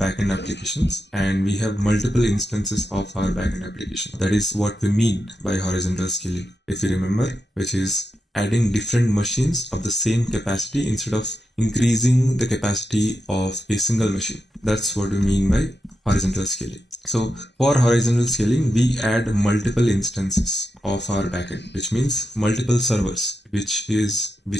backend applications and we have multiple instances of our backend application. That is what we mean by horizontal scaling, if you remember, which is adding different machines of the same capacity instead of increasing the capacity of a single machine. That's what we mean by horizontal scaling. So for horizontal scaling, we add multiple instances of our backend, which means multiple servers, which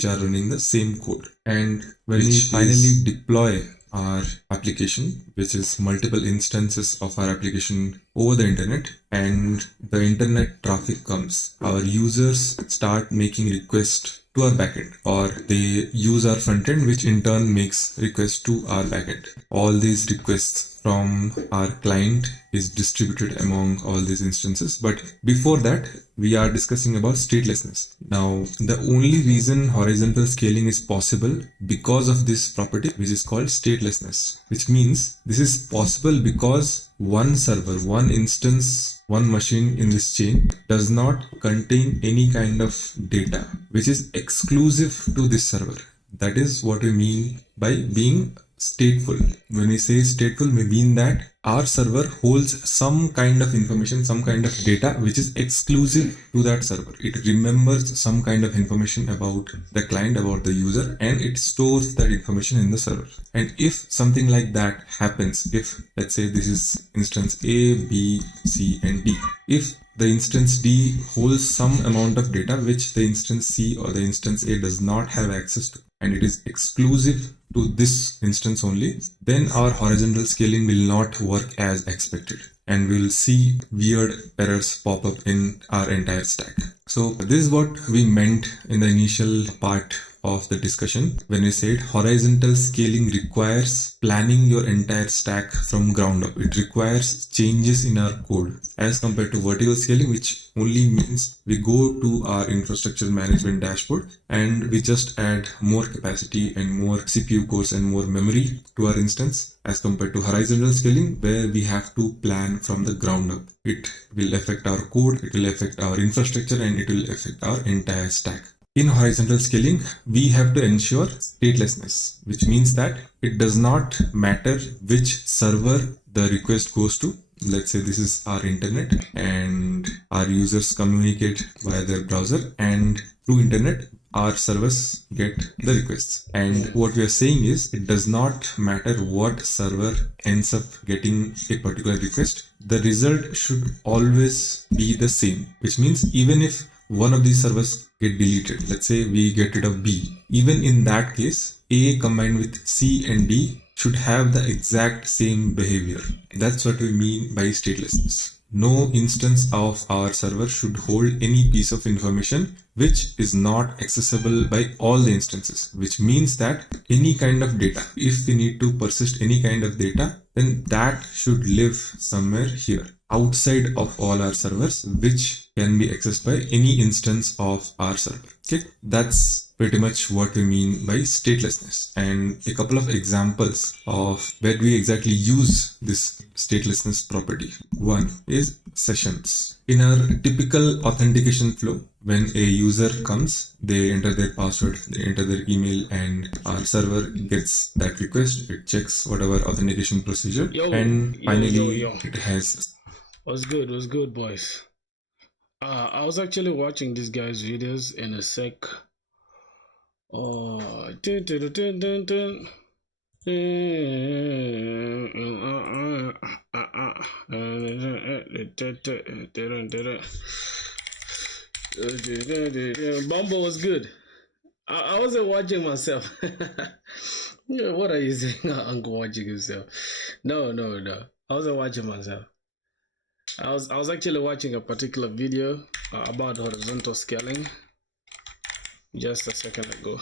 are running the same code. And when we finally deploy our application, which is multiple instances of our application over the internet, and the internet traffic comes, our users start making requests to our backend, or they use our frontend, which in turn makes requests to our backend. All these requests from our client is distributed among all these instances. But before that, we are discussing about statelessness. Now, the only reason horizontal scaling is possible because of this property, which is called statelessness, which means this is possible because one server, one instance, one machine in this chain does not contain any kind of data which is exclusive to this server. That is what we mean by being stateful. When we say stateful, we mean that our server holds some kind of information, some kind of data which is exclusive to that server. It remembers some kind of information about the client, about the user, and it stores that information in the server. And if something like that happens, if let's say this is instance A, B, C, and D, if the instance D holds some amount of data which the instance C or the instance A does not have access to, and it is exclusive to this instance only, then our horizontal scaling will not work as expected, and we'll see weird errors pop up in our entire stack. So this is what we meant in the initial part of the discussion when we said horizontal scaling requires planning your entire stack from ground up. It requires changes in our code as compared to vertical scaling, which only means we go to our infrastructure management dashboard and we just add more capacity and more CPU cores and more memory to our instance, as compared to horizontal scaling where we have to plan from the ground up. It will affect our code, it will affect our infrastructure, and it will affect our entire stack. In horizontal scaling, we have to ensure statelessness, which means that it does not matter which server the request goes to. Let's say this is our internet and our users communicate via their browser, and through internet our servers get the requests. And what we are saying is it does not matter what server ends up getting a particular request, the result should always be the same, which means even if one of these servers get deleted, let's say we get rid of B, even in that case A combined with C and D should have the exact same behavior. That's what we mean by statelessness. No instance of our server should hold any piece of information which is not accessible by all the instances, which means that any kind of data, if we need to persist any kind of data, then that should live somewhere here outside of all our servers, which can be accessed by any instance of our server. Okay, that's pretty much what we mean by statelessness, and a couple of examples of where we exactly use this statelessness property. One is sessions. In our typical authentication flow, when a user comes, they enter their password, they enter their email, and our server gets that request, it checks whatever authentication procedure, and finally it has. What's good, boys? I was actually watching this guy's videos in a sec. Bumble was good. I wasn't watching myself. What are you saying? Uncle watching himself? No. I wasn't watching myself. I was actually watching a particular video about horizontal scaling just a second ago.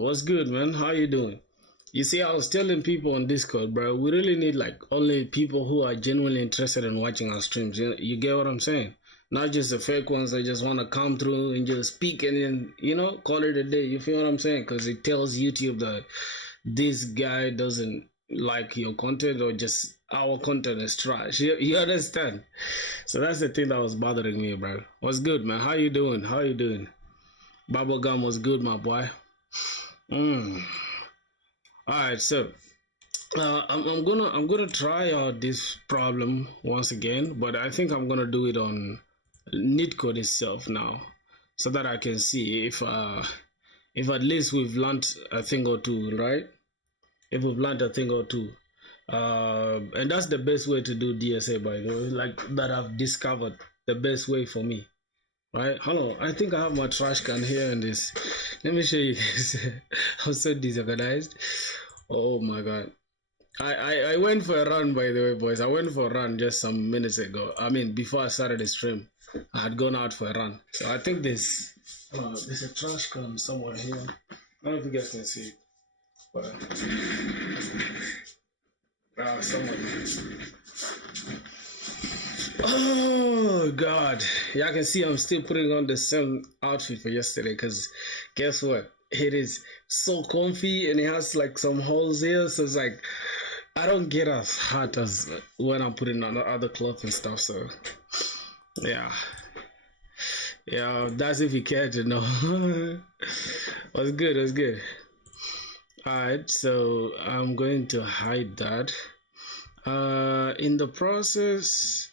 What's good, man? How you doing? You see, I was telling people on Discord, bro, we really need like only people who are genuinely interested in watching our streams. You get what I'm saying? Not just the fake ones that just want to come through and just speak and then, call it a day. You feel what I'm saying? Because it tells YouTube that this guy doesn't like your content, or just our content is trash. You understand? So that's the thing that was bothering me, bro. What's good, man? How you doing? Bubblegum was good, my boy. All right, so I'm gonna try out this problem once again, but I think I'm gonna do it on Code itself now, so that I can see if at least we've learned a thing or two, right? If we've learned a thing or two, and that's the best way to do DSA, by the way, like that I've discovered the best way for me. Right? Hello, I think I have my trash can here in this. Let me show you guys. I'm so disorganized. Oh my god. I went for a run, by the way, boys. I went for a run just some minutes ago. I mean, before I started the stream, I had gone out for a run. So I think there's a trash can somewhere here. I don't know if you guys can see it. But, somewhere. Oh god. Yeah, I can see I'm still putting on the same outfit for yesterday because guess what? It is so comfy and it has like some holes here, so it's like I don't get as hot as when I'm putting on other clothes and stuff. So yeah, that's if you care to know. What's good? What's good? All right, so I'm going to hide that. In the process,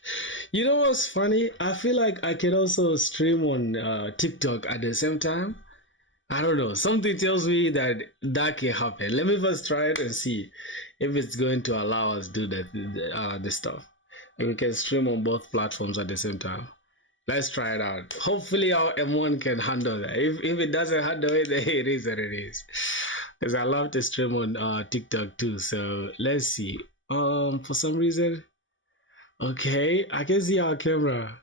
you know what's funny? I feel like I can also stream on TikTok at the same time. I don't know. Something tells me that that can happen. Let me first try it and see if it's going to allow us to do the stuff. And we can stream on both platforms at the same time. Let's try it out. Hopefully our M1 can handle that. If it doesn't handle it, then it is what it is. Because I love to stream on TikTok too. So let's see. For some reason, okay, I can see our camera.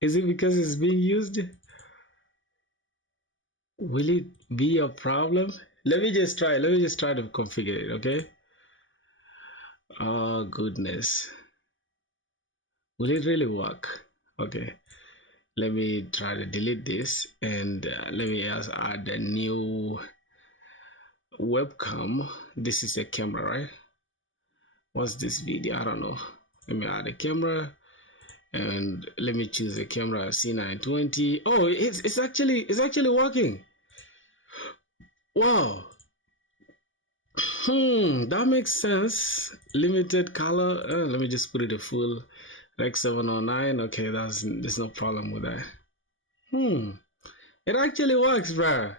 Is it because it's being used? Will it be a problem? Let me just try. Let me just try to configure it, okay? Oh, goodness. Will it really work? Okay. Let me try to delete this and let me add a new webcam. This is a camera, right? What's this video? I don't know. Let me add a camera and let me choose a camera C920. Oh, it's actually working. Wow. That makes sense. Limited color. Let me just put it a full Rec 709. Okay, there's no problem with that. It actually works, bro.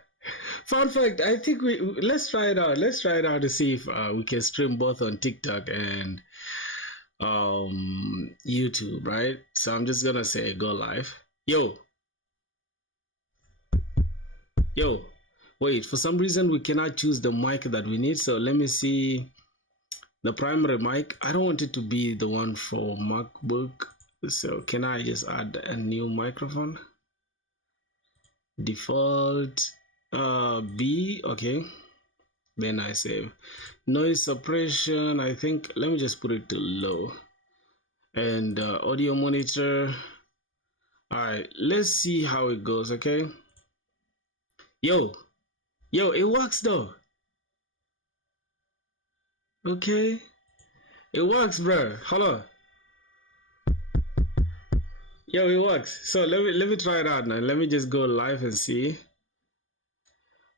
Fun fact, I think let's try it out. Let's try it out to see if we can stream both on TikTok and YouTube, right? So I'm just gonna say go live. Yo, wait, for some reason we cannot choose the mic that we need, so let me see the primary mic. I don't want it to be the one for MacBook, so can I just add a new microphone? Default B, okay. Then I save. Noise suppression, I think, let me just put it to low. And audio monitor. Alright, let's see how it goes, okay? Yo, it works though. Okay, it works, bro. Hello. Yo, it works. So let me try it out now. Let me just go live and see.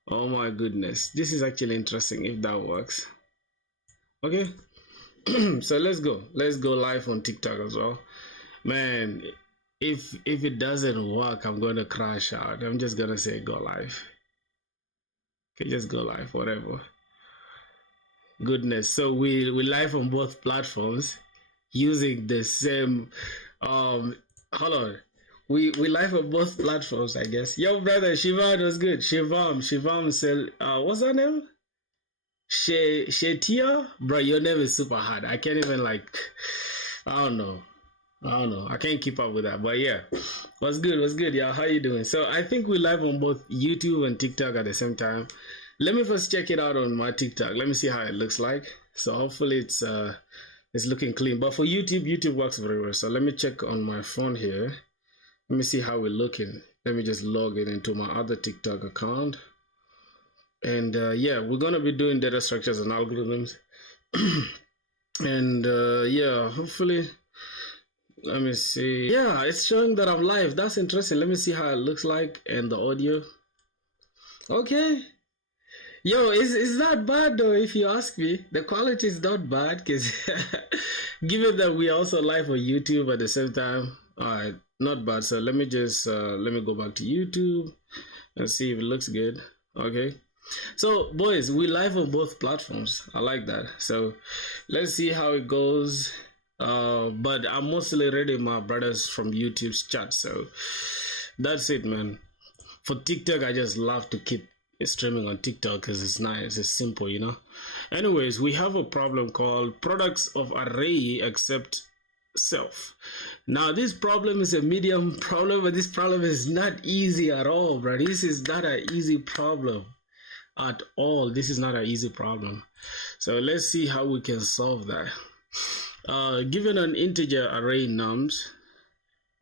Oh my goodness, this is actually interesting if that works. Okay. So let's go live on TikTok as well. Man, if it doesn't work, I'm gonna crash out. I'm just gonna say go live. Okay, just go live, whatever. Goodness, so we live on both platforms using the same hold on. We live on both platforms, I guess. Yo, brother, Shivam was good. Shivam said, what's her name? Shetia? Bro, your name is super hard. I can't even I don't know. I can't keep up with that. But yeah, what's good? Yeah, how you doing? So I think we live on both YouTube and TikTok at the same time. Let me first check it out on my TikTok. Let me see how it looks like. So hopefully it's looking clean. But for YouTube works very well. So let me check on my phone here. Let me see how we're looking. Let me just log in into my other TikTok account. And yeah, we're gonna be doing data structures and algorithms. And yeah, hopefully, let me see. Yeah, it's showing that I'm live. That's interesting. Let me see how it looks like and the audio. Okay. Yo, it's not bad though. If you ask me, the quality is not bad because given that we also live on YouTube at the same time, all right, not bad. So let me just let me go back to YouTube and see if it looks good. Okay. So boys, we live on both platforms. I like that. So let's see how it goes. But I'm mostly reading my brothers from YouTube's chat. So that's it, man. For TikTok, I just love to keep streaming on TikTok because it's nice, it's simple, you know. Anyways, we have a problem called products of array except self. Now this problem is a medium problem, but this problem is not easy at all, bro. This is not an easy problem at all. This is not an easy problem. So let's see how we can solve that. Given an integer array nums,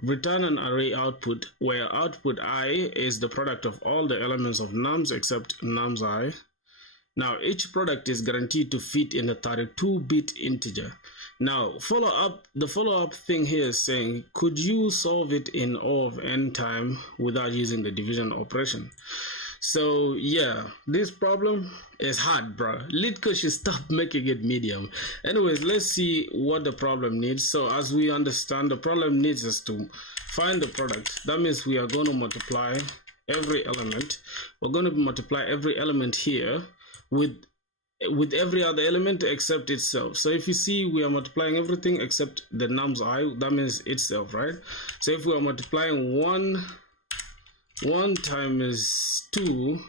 return an array output where output I is the product of all the elements of nums except nums I. Now each product is guaranteed to fit in a 32-bit integer. Now the follow-up thing here is saying, could you solve it in O of n time without using the division operation? So yeah, this problem is hard, bro. Litco should stop making it medium. Anyways, let's see what the problem needs. So as we understand, the problem needs us to find the product. That means we are going to multiply every element. We're going to multiply every element here with every other element except itself. So if you see, we are multiplying everything except the nums I, that means itself, right? So if we are multiplying 1 times 2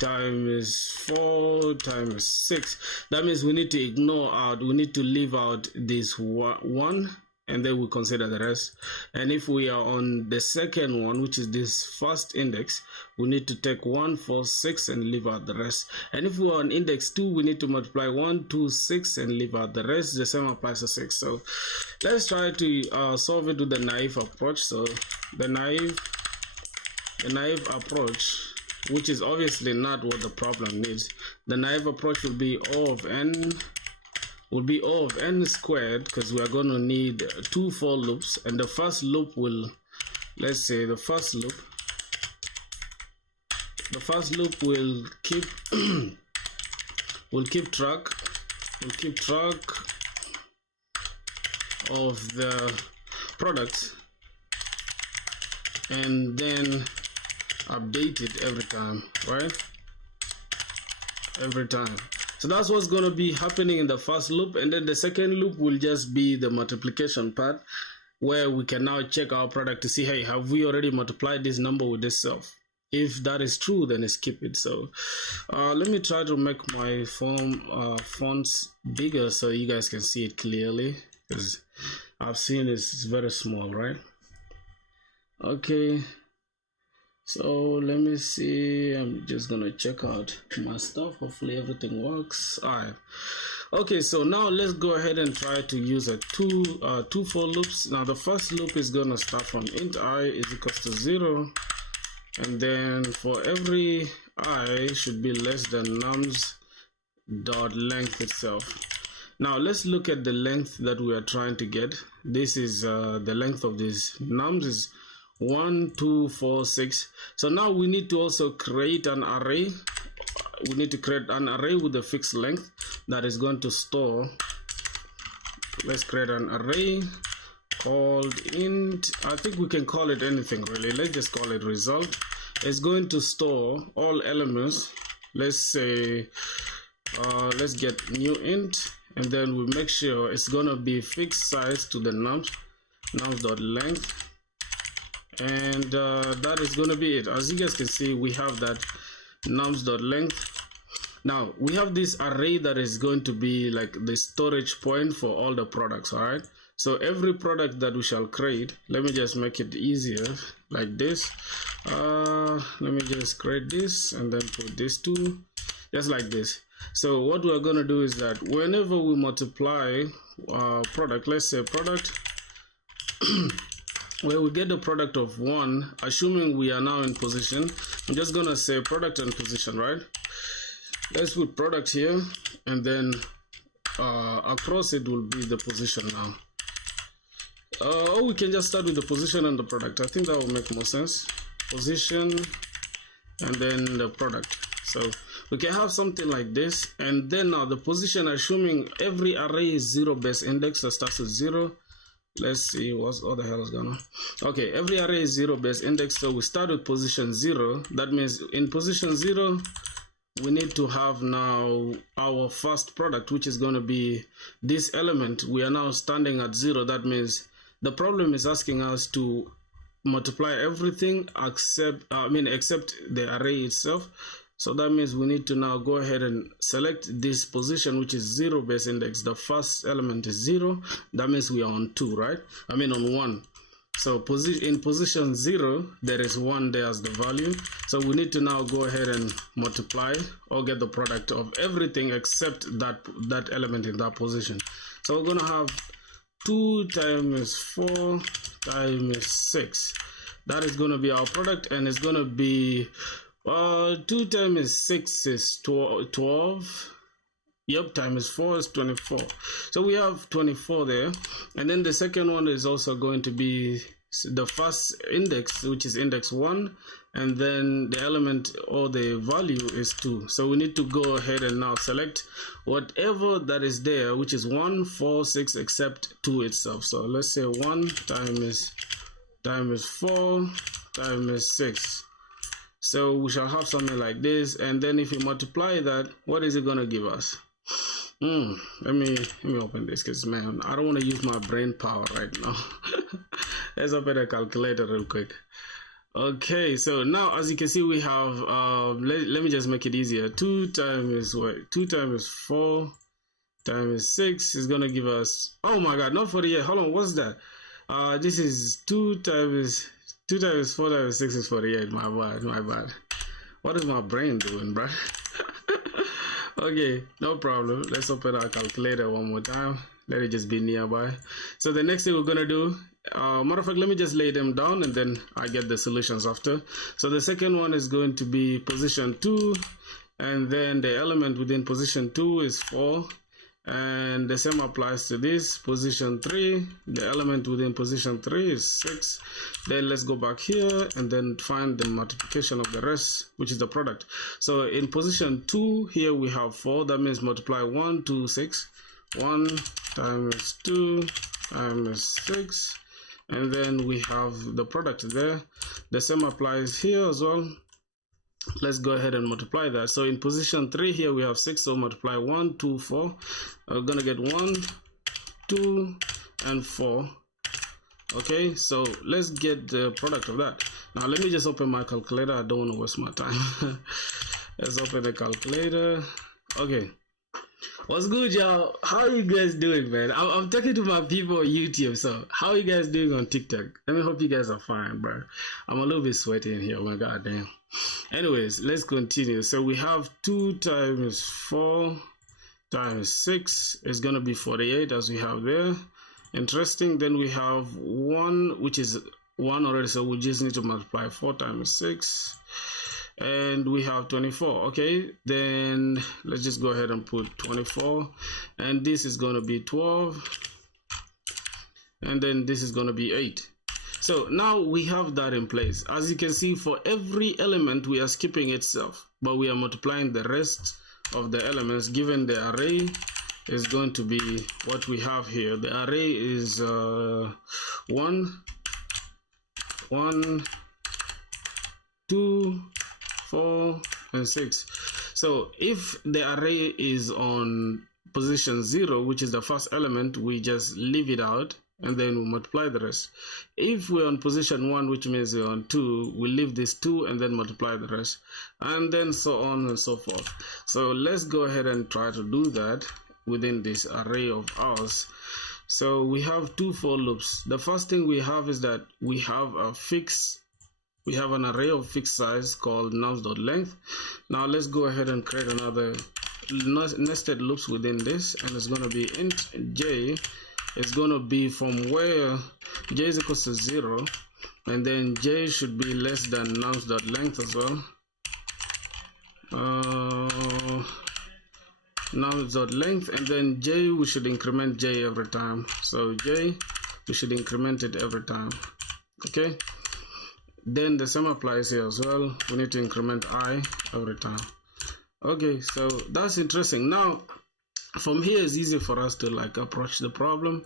times 4 times 6, that means we need to ignore out, we need to leave out this 1, and then we consider the rest. And if we are on the second one, which is this first index, we need to take 1, 4, 6 and leave out the rest. And if we are on index 2, we need to multiply 1, 2, 6 and leave out the rest. The same applies to 6. So let's try to solve it with the naive approach. So the naive approach, which is obviously not what the problem needs. The naive approach will be O of n squared, because we are going to need 2 for loops, and the first loop will, let's say the first loop will keep track of the product and then update it every time, right? Every time. So that's what's going to be happening in the first loop, and then the second loop will just be the multiplication part, where we can now check our product to see, hey, have we already multiplied this number with this self? If that is true, then skip it. So let me try to make my fonts bigger so you guys can see it clearly, because I've seen it's very small, right? Okay. So let me see, I'm just gonna check out my stuff. Hopefully everything works. All right. Okay, so now let's go ahead and try to use a two for loops. Now the first loop is gonna start from int I is equals to 0, and then for every I should be less than nums dot length itself. Now let's look at the length that we are trying to get. This is the length of this nums is 1, 2, 4, 6. So now we need to also create an array. We need to create an array with a fixed length that is going to store. Let's create an array called int. I think we can call it anything really. Let's just call it result. It's going to store all elements. Let's say let's get new int, and then we make sure it's gonna be fixed size to the nums dot length. And that is going to be it. As you guys can see, we have that nums.length. Now we have this array that is going to be like the storage point for all the products. All right, so every product that we shall create, let me just make it easier like this. Let me just create this and then put this too, just like this. So what we're going to do is that whenever we multiply product, let's say product where we get the product of 1, assuming we are now in position, I'm just gonna say product and position, right? Let's put product here, and then across it will be the position now. Or we can just start with the position and the product. I think that will make more sense. Position and then the product. So we can have something like this. And then now the position, assuming every array is 0 base index that starts with 0. Let's see what the hell is going on. Okay, every array is 0 base index, so we start with position 0. That means in position 0 we need to have now our first product, which is going to be this element. We are now standing at 0. That means the problem is asking us to multiply everything except the array itself. So that means we need to now go ahead and select this position, which is 0 base index. The first element is 0. That means we are on 2, right? On 1. So in position 0, there is 1 there as the value. So we need to now go ahead and multiply or get the product of everything except that element in that position. So we're going to have 2 times 4 times 6. That is going to be our product, and it's going to be 2 times 6 is 12. Yep, times 4 is 24. So we have 24 there. And then the second one is also going to be the first index, which is index 1. And then the element or the value is 2. So we need to go ahead and now select whatever that is there, which is 1, 4, 6, except 2 itself. So let's say 1 times 4 times 6. So we shall have something like this. And then if you multiply that, what is it going to give us? Let me open this, because man, I don't want to use my brain power right now. Let's open a calculator real quick. Okay, so now as you can see, we have let me just make it easier. 2 times what? 2 times 4 times 6 is gonna give us, oh my god, not 48. Hold on, what's that? This is 2 times 4 times 6 is 48. My bad. What is my brain doing, bro? Okay, no problem. Let's open our calculator one more time. Let it just be nearby. So the next thing we're gonna do, matter of fact, let me just lay them down and then I get the solutions after. So the second one is going to be position 2, and then the element within position 2 is 4, and the same applies to this position 3. The element within position 3 is 6. Then let's go back here and then find the multiplication of the rest, which is the product. So in position 2 here we have 4. That means multiply 1, 2, 6. 1 times 2 times 6, and then we have the product there. The same applies here as well. Let's go ahead and multiply that. So in position 3 here we have 6, so multiply 1, 2, 4. We're gonna get 1, 2, and 4. Okay, so let's get the product of that. Now let me just open my calculator. I don't want to waste my time. Let's open the calculator. Okay, what's good, y'all? How are you guys doing, man? I'm talking to my people on YouTube, so how are you guys doing on TikTok? Let me hope you guys are fine, bro. I'm a little bit sweaty in here. Oh my god damn. Anyways, let's continue. So we have 2 times 4 times 6 is gonna be 48, as we have there. Interesting. Then we have 1, which is 1 already, so we just need to multiply 4 times 6, and we have 24. Okay, then let's just go ahead and put 24, and this is going to be 12, and then this is going to be 8. So now we have that in place. As you can see, for every element we are skipping itself, but we are multiplying the rest of the elements, given the array is going to be what we have here. The array is 1, 2, 4, and 6. So if the array is on position 0, which is the first element, we just leave it out and then we multiply the rest. If we're on position 1, which means we're on 2, we leave this 2 and then multiply the rest, and then so on and so forth. So let's go ahead and try to do that within this array of ours. So we have 2 for loops. The first thing we have is that we have an array of fixed size called nums.length. Now let's go ahead and create another nested loops within this, and it's going to be int j. It's going to be from where j is equals to 0, and then j should be less than nums.length as well. Nums.length, and then j, we should increment j every time. So j, we should increment it every time. Okay, then the same applies here as well. We need to increment I every time. Okay, so that's interesting. Now, from here it's easy for us to like approach the problem.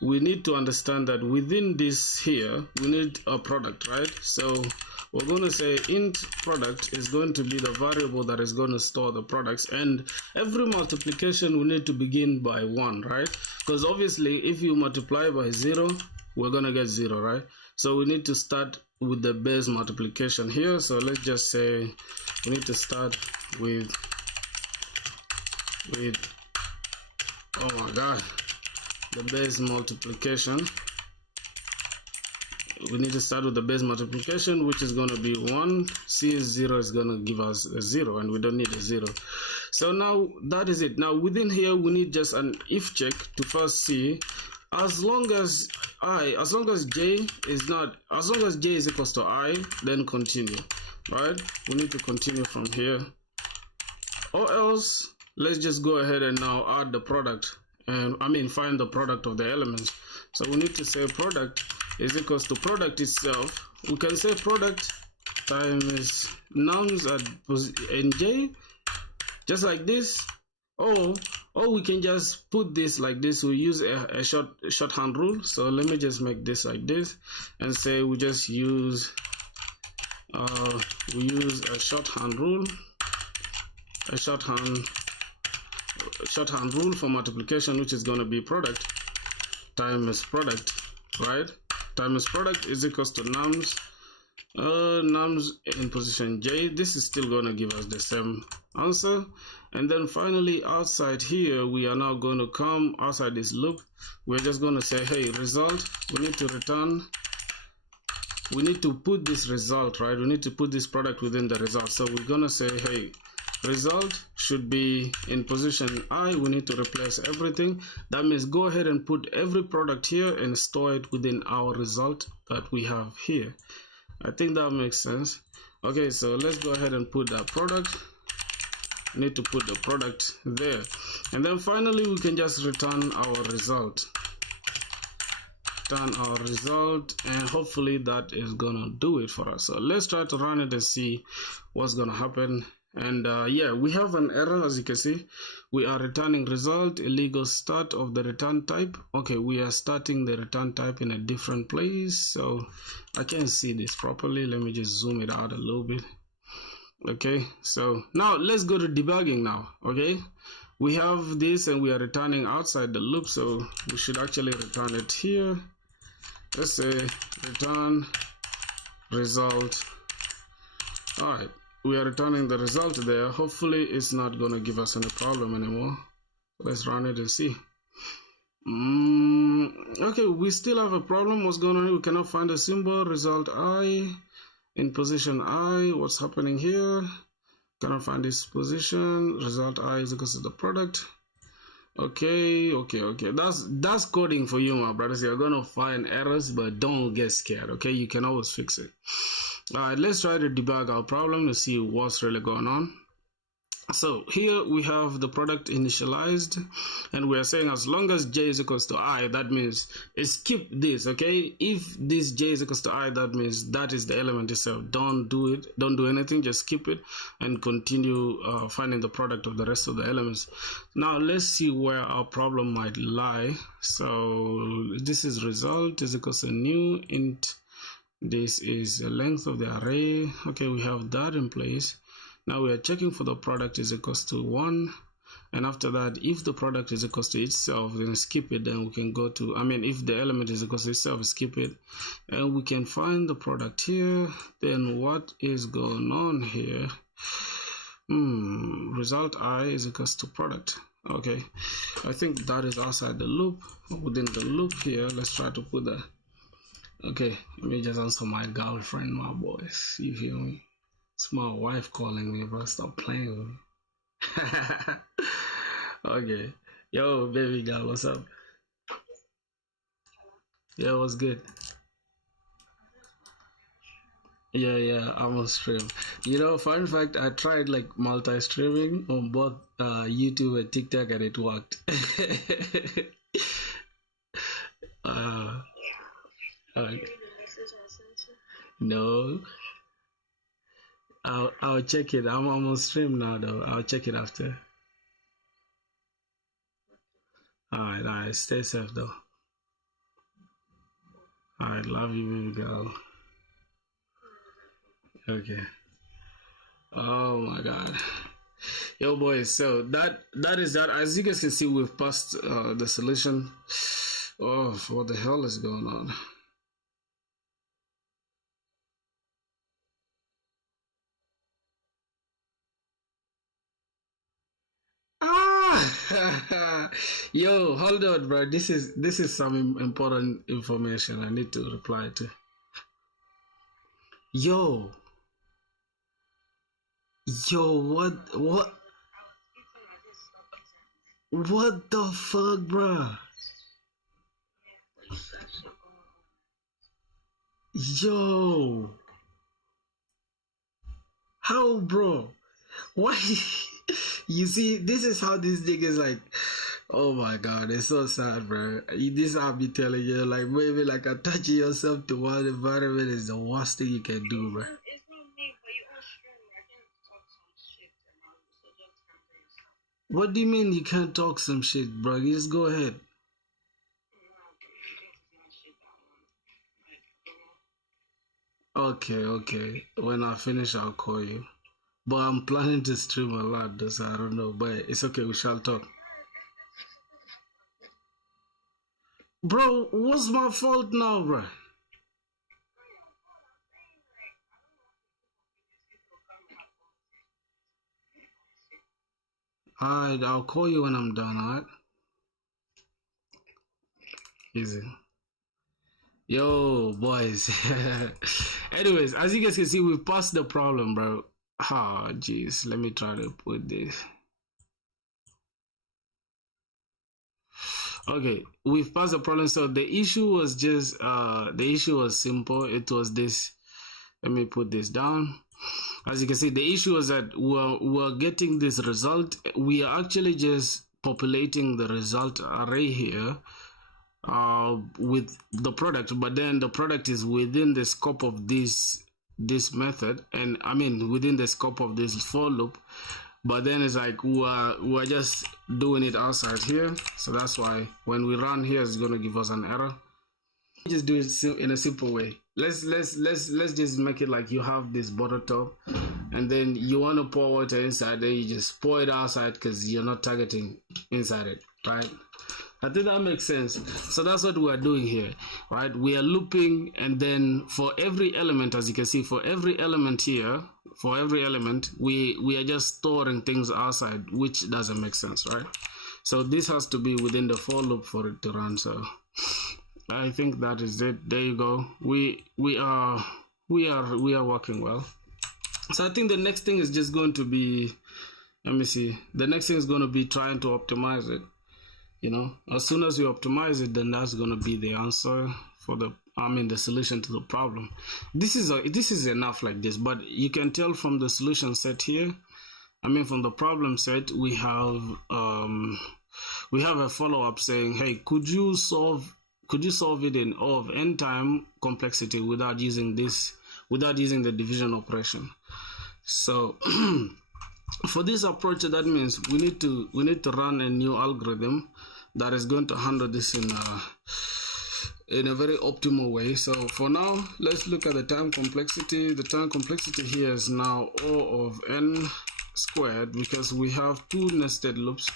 We need to understand that within this here we need a product, right? So we're going to say int product is going to be the variable that is going to store the products, and every multiplication we need to begin by 1, right? Because obviously if you multiply by 0, we're going to get 0, right? So we need to start with the base multiplication here. So let's just say we need to start with oh my god, the base multiplication. We need to start with the base multiplication, which is going to be 1. Since 0 is going to give us a 0, and we don't need a 0. So now that is it. Now within here we need just an if check to first see as long as j is equals to I, then continue, right? We need to continue from here, or else let's just go ahead and now add the product, and find the product of the elements. So we need to say product is equals to product itself. We can say product times nums at nj, just like this, or we can just put this like this. We use a shorthand rule. So let me just make this like this and say we just use a shorthand rule, a shorthand rule for multiplication, which is going to be product times product, right? Times product is equals to nums in position j. This is still going to give us the same answer. And then finally outside here, we are now going to come outside this loop. We're just going to say, hey, result. We need to put this result, right? We need to put this product within the result. So we're going to say, hey, result should be in position I. We need to replace everything. That means go ahead and put every product here and store it within our result that we have here. I think that makes sense. Okay, so let's go ahead and put that product. Need to put the product there, and then finally we can just return our result. And hopefully that is gonna do it for us. So let's try to run it and see what's gonna happen. And yeah, we have an error. As you can see, we are returning result, illegal start of the return type. Okay, we are starting the return type in a different place, so I can't see this properly. Let me just zoom it out a little bit. Okay, so now let's go to debugging now. Okay, we have this and we are returning outside the loop, so we should actually return it here. Let's say return result. All right, we are returning the result there. Hopefully it's not going to give us any problem anymore. Let's run it and see. Okay, we still have a problem. What's going on? We cannot find a symbol. Result I in position I. What's happening here? Cannot find this position. Result I is equal to the product. Okay. That's coding for you, my brothers. You're gonna find errors, but don't get scared. Okay, you can always fix it. All right, let's try to debug our problem to see what's really going on. So here we have the product initialized, and we are saying as long as j is equals to I, that means skip this. Okay, if this j is equals to I, that means that is the element itself. Don't do anything, just skip it and continue finding the product of the rest of the elements. Now let's see where our problem might lie. So this is result is equals to new int. This is the length of the array. Okay, we have that in place. Now we are checking for the product is equals to 1, and after that, if the product is equals to itself, then skip it. Then we can go to, if the element is equals to itself, skip it, and we can find the product here. Then what is going on here? Result I is equals to product. Okay, I think that is outside the loop. Within the loop here, let's try to put that. Okay, let me just answer my girlfriend, my boys. You feel me? It's my wife calling me, bro. Stop playing with me. Okay. Yo, baby girl, what's up? Yeah, what's good? Yeah, I'm on stream. Fun fact, I tried like multi-streaming on both YouTube and TikTok, and it worked. Okay. No. I'll I'll check it. I'm on stream now though. I'll check it after. Alright, stay safe though. Alright, love you, baby girl. Okay. Oh my god. Yo boys, so that is that. As you guys can see, we've passed the solution. Oh, what the hell is going on? Yo, hold on, bro. This is some important information I need to reply to. Yo, what the fuck, bro? Yo, how, bro? Why? You see, this is how this nigga's like. Oh my god, it's so sad, bro. This I'll be telling you, like maybe like attaching yourself to one environment is the worst thing you can do, bro. It's not me, but you are streaming. I can talk some shit, so just cancel yourself. What do you mean you can't talk some shit, bro? You just go ahead. Okay. When I finish, I'll call you. But I'm planning to stream a lot, though, so I don't know. But it's okay, we shall talk. Bro, what's my fault now, bro? Alright, I'll call you when I'm done, alright? Easy. Yo, boys. Anyways, as you guys can see, we've passed the problem, bro. Ah, oh, jeez. Let me try to put this. Okay, we've passed the problem. So the issue was just the issue was simple. It was this. Let me put this down. As you can see, the issue was that we're getting this result. We are actually just populating the result array here with the product, but then the product is within the scope of this method, and I mean within the scope of this for loop. But then it's like we're just doing it outside here, so that's why when we run here, it's gonna give us an error. Just do it in a simple way. Let's just make it like you have this bottle top, and then you want to pour water inside. Then you just pour it outside because you're not targeting inside it, right? I think that makes sense. So that's what we're doing here, right? We are looping, and then for every element, as you can see, for every element here, for every element, we are just storing things outside, which doesn't make sense, right? So this has to be within the for loop for it to run. So I think that is it. There you go. We are working well. So I think the next thing is just going to be, let me see. The next thing is going to be trying to optimize it. You know, as soon as we optimize it, then that's going to be the answer for the solution to the problem. This is enough like this, but you can tell from the solution set here, from the problem set, we have a follow-up saying, hey, could you solve it in O of n time complexity without using the division operation? So for this approach, that means we need to run a new algorithm that is going to handle this in a very optimal way. So for now, let's look at the time complexity. The time complexity here is now O of n squared, because we have two nested loops.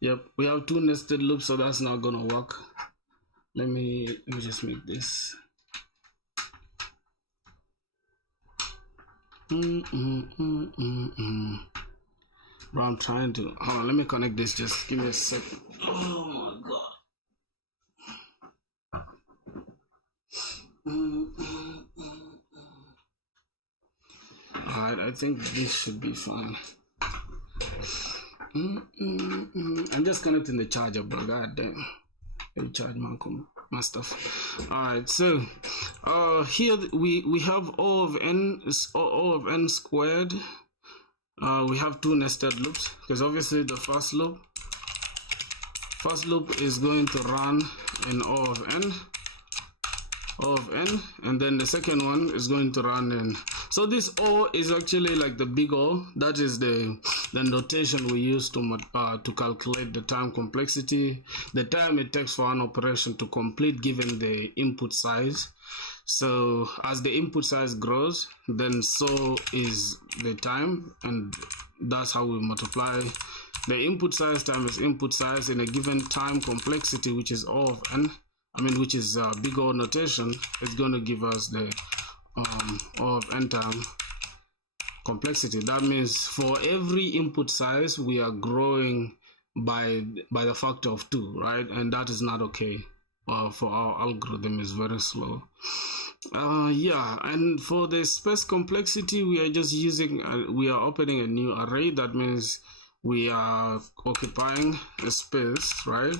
Yep, we have two nested loops, so that's not gonna work. Let me just make this. Bro, I'm trying to. Hold on, let me connect this. Just give me a second. Oh my god. Alright, I think this should be fine. I'm just connecting the charger, bro. God damn. Let me charge my stuff. Alright, so here we have O of n squared. We have two nested loops, because obviously the first loop is going to run in O of n, O of n, and then the second one is going to run in. So this O is actually like the big O. That is the notation we use to calculate the time complexity, the time it takes for an operation to complete given the input size. So as the input size grows, then so is the time, and that's how we multiply the input size times input size in a given time complexity, which is O of n. Which is big O notation. It's going to give us the O of n time complexity. That means for every input size, we are growing by the factor of 2, right? And that is not okay. For our algorithm is very slow. Yeah, and for the space complexity, we are just using we are opening a new array. That means we are occupying a space, right?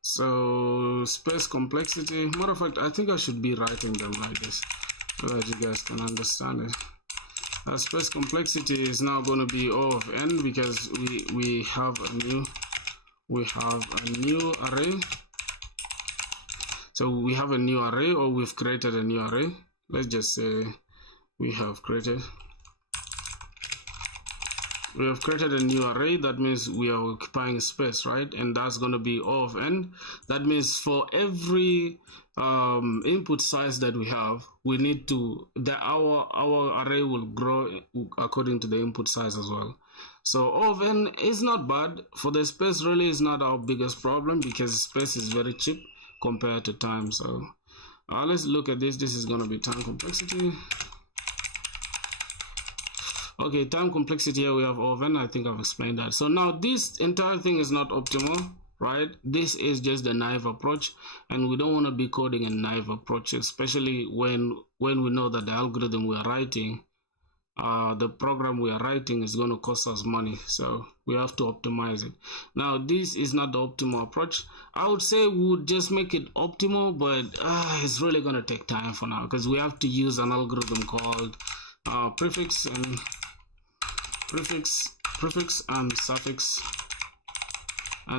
So space complexity, matter of fact, I think I should be writing them like this so that you guys can understand it. Space complexity is now going to be O of n, because we have a new array. So we have a new array, or we've created a new array. Let's just say we have created a new array. That means we are occupying space, right? And that's going to be O of n. That means for every input size that we have, we need to our array will grow according to the input size as well. So O of n is not bad. For the space, really is not our biggest problem, because space is very cheap compared to time. So let's look at this. This is going to be time complexity. Okay, time complexity, here we have O of n. I think I've explained that. So now this entire thing is not optimal, right? This is just the naive approach, and we don't want to be coding a naive approach, especially when we know that the algorithm we are writing, the program we are writing, is going to cost us money. So we have to optimize it. Now this is not the optimal approach. I would say we would just make it optimal, but it's really going to take time for now, because we have to use an algorithm called prefix and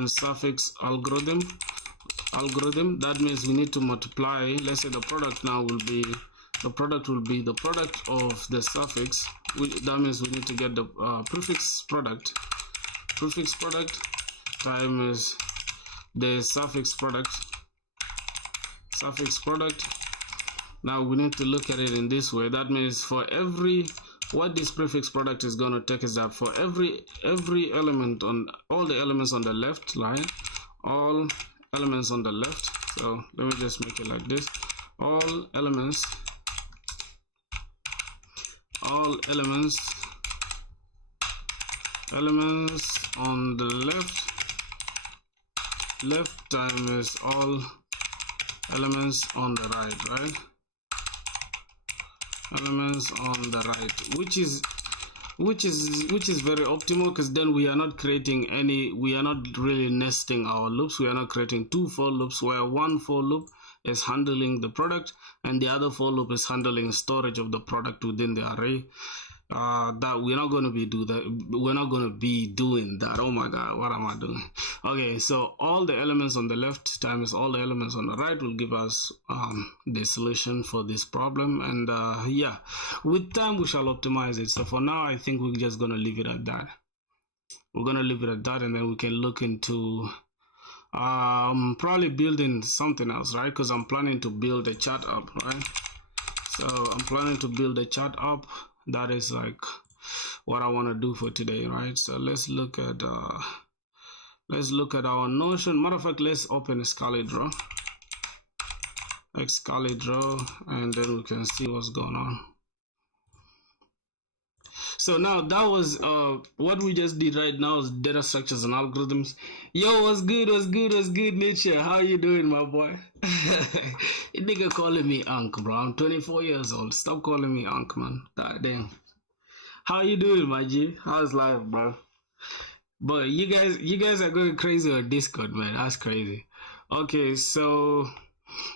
suffix algorithm. That means we need to multiply. Let's say the product now will be the product of the suffix. That means we need to get the prefix product times the suffix product. Now we need to look at it in this way. That means for every, what this prefix product is going to take is that for every element on all the elements on the left line, all elements on the left. So let me just make it like this: all elements on the left times all elements on the right, elements on the right, which is very optimal, because then we are not creating we are not really nesting our loops. We are not creating 2 for loops, where one for loop is handling the product and the other for loop is handling storage of the product within the array. That we're not going to be doing that. Oh my god, what am I doing? Okay, so all the elements on the left times all the elements on the right will give us the solution for this problem. And yeah, with time we shall optimize it. So for now, I think we're just going to leave it at that. And then we can look into probably building something else, right? Because I'm planning to build a chat app, right? So I'm planning to build a chat app. That is like what I want to do for today, right? So let's look at our Notion. Matter of fact, let's open Excalibur, and then we can see what's going on. So now that was what we just did right now is data structures and algorithms. Yo, what's good, Nature? How you doing, my boy? You nigga calling me Unc, bro. I'm 24 years old. Stop calling me Unc, man. God damn. How you doing, my G? How's life, bro? But you guys are going crazy on Discord, man. That's crazy. Okay, so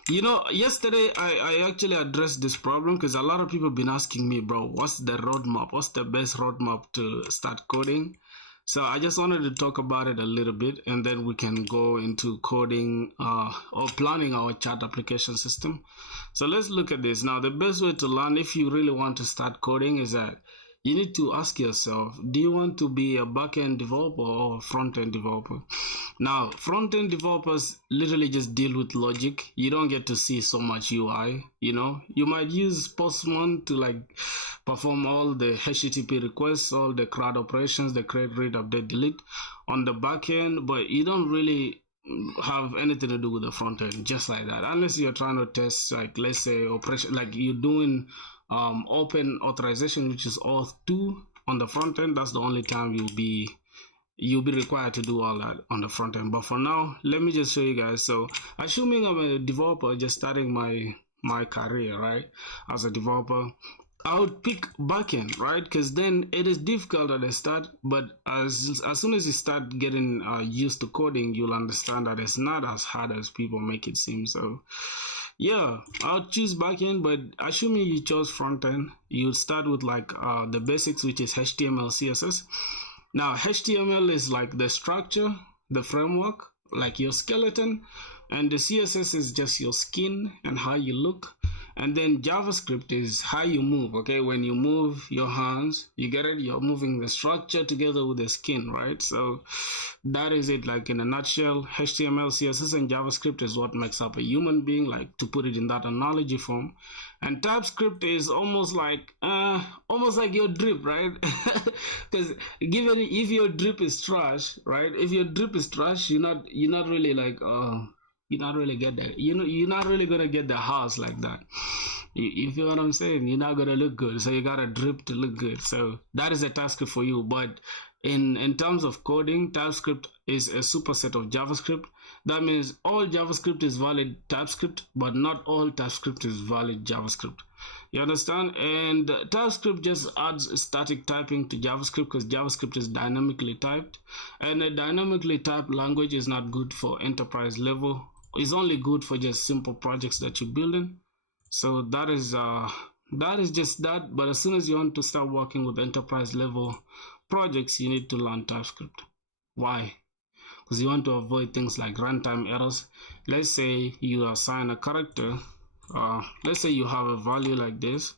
yesterday I actually addressed this problem, because a lot of people have been asking me, bro, what's the roadmap? What's the best roadmap to start coding? So I just wanted to talk about it a little bit, and then we can go into coding or planning our chat application system. So let's look at this. Now, the best way to learn if you really want to start coding is that you need to ask yourself, do you want to be a back-end developer or a front-end developer? Now, front-end developers literally just deal with logic. You don't get to see so much UI, you know. You might use Postman to like perform all the HTTP requests, all the CRUD operations, the create, read, update, delete on the back end, but you don't really have anything to do with the front end, just like that, unless you're trying to test, like, let's say operation, like you're doing open authorization, which is auth 2 on the front end. That's the only time you'll be required to do all that on the front end. But for now, let me just show you guys. So assuming I'm a developer just starting my career, right, as a developer, I would pick backend, right? Because then it is difficult at the start, but as soon as you start getting used to coding, you'll understand that it's not as hard as people make it seem. So yeah, I'll choose backend, but assuming you chose front end, you start with like the basics, which is HTML, CSS. Now, HTML is like the structure, the framework, like your skeleton, and the CSS is just your skin and how you look. And then JavaScript is how you move. Okay, when you move your hands, you get it, you're moving the structure together with the skin, right? So that is it, like in a nutshell. HTML, CSS, and JavaScript is what makes up a human being, like to put it in that analogy form. And TypeScript is almost like your drip, right? Because given if your drip is trash, right, if your drip is trash, you're not really like you're not really get that, you're not really gonna get the house like that. You feel what I'm saying? You're not gonna look good, so you gotta drip to look good. So that is a TypeScript for you. But in terms of coding, TypeScript is a superset of JavaScript. That means all JavaScript is valid TypeScript, but not all TypeScript is valid JavaScript. You understand? And TypeScript just adds static typing to JavaScript because JavaScript is dynamically typed, and a dynamically typed language is not good for enterprise level. It's only good for just simple projects that you're building. So that is just that. But as soon as you want to start working with enterprise level projects, you need to learn TypeScript. Why? Because you want to avoid things like runtime errors. Let's say you assign a character. Let's say you have a value like this.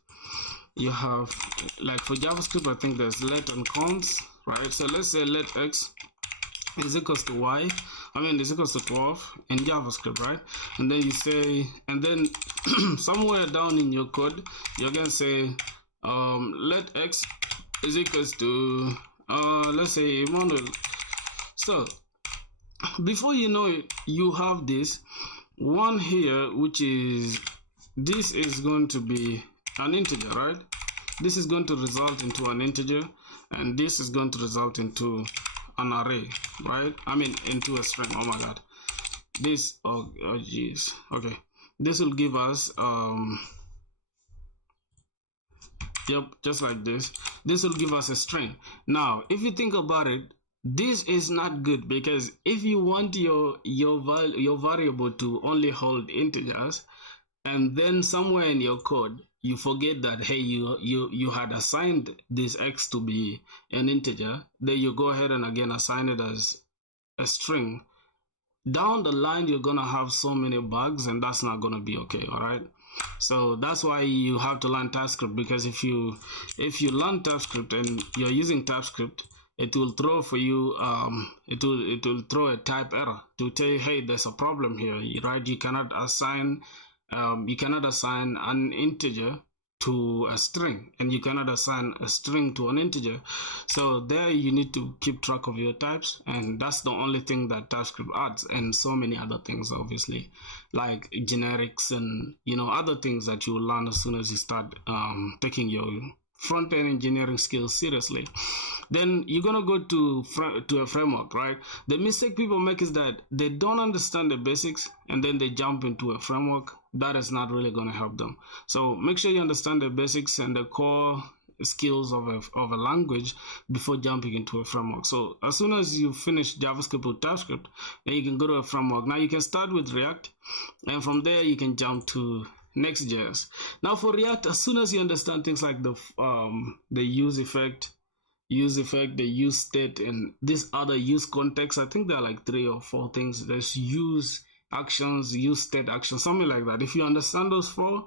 You have, like for JavaScript, I think there's let and const, right? So let's say let x is equals to y, is equals to 12 in JavaScript, right? And then you say, and then somewhere down in your code, you're gonna say let x is equals to let's say Emmanuel. So before you know it, you have this one here, which is, this is going to be an integer, right? This is going to result into an integer, and this is going to result into an array, right? Into a string. Oh my god, this, oh geez, okay, this will give us yep, just like this will give us a string. Now if you think about it, this is not good, because if you want your variable to only hold integers, and then somewhere in your code you forget that, hey, you had assigned this x to be an integer, then you go ahead and again assign it as a string, down the line you're gonna have so many bugs, and that's not gonna be okay. All right, so that's why you have to learn TypeScript, because if you learn TypeScript and you're using TypeScript, it will throw for you it will throw a type error to tell you, hey, there's a problem here, right? You cannot assign an integer to a string, and you cannot assign a string to an integer. So there you need to keep track of your types, and that's the only thing that TypeScript adds, and so many other things, obviously, like generics and other things that you will learn as soon as you start taking your front-end engineering skills seriously. Then you're gonna go to a framework, right? The mistake people make is that they don't understand the basics and then they jump into a framework. That is not really gonna help them. So make sure you understand the basics and the core skills of a language before jumping into a framework. So as soon as you finish JavaScript or TypeScript, then you can go to a framework. Now you can start with React, and from there you can jump to Next.js. Now for React, as soon as you understand things like the use effect, use effect, the use state, and this other use context. I think there are like 3 or 4 things. There's use actions, use state actions, something like that. If you understand those 4,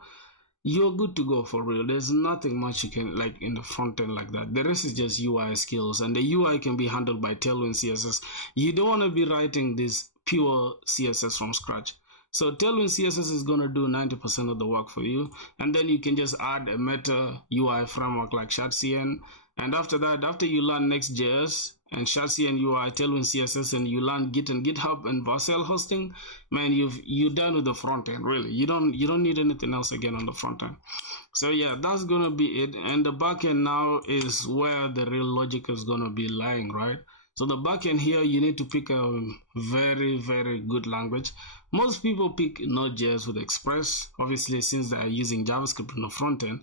you're good to go for real. There's nothing much you can like in the front end like that. The rest is just UI skills, and the UI can be handled by Tailwind CSS. You don't want to be writing this pure CSS from scratch. So Tailwind CSS is going to do 90% of the work for you, and then you can just add a meta UI framework like ShadCN. And after that, after you learn Next.js and ShadCN UI, Tailwind CSS, and you learn Git and GitHub and Vercel hosting, man, you're done with the front end. Really, you don't need anything else again on the front end. So yeah, that's gonna be it. And the back end now is where the real logic is gonna be lying, right? So the backend here, you need to pick a very, very good language. Most people pick Node.js with Express. Obviously, since they are using JavaScript in the front end,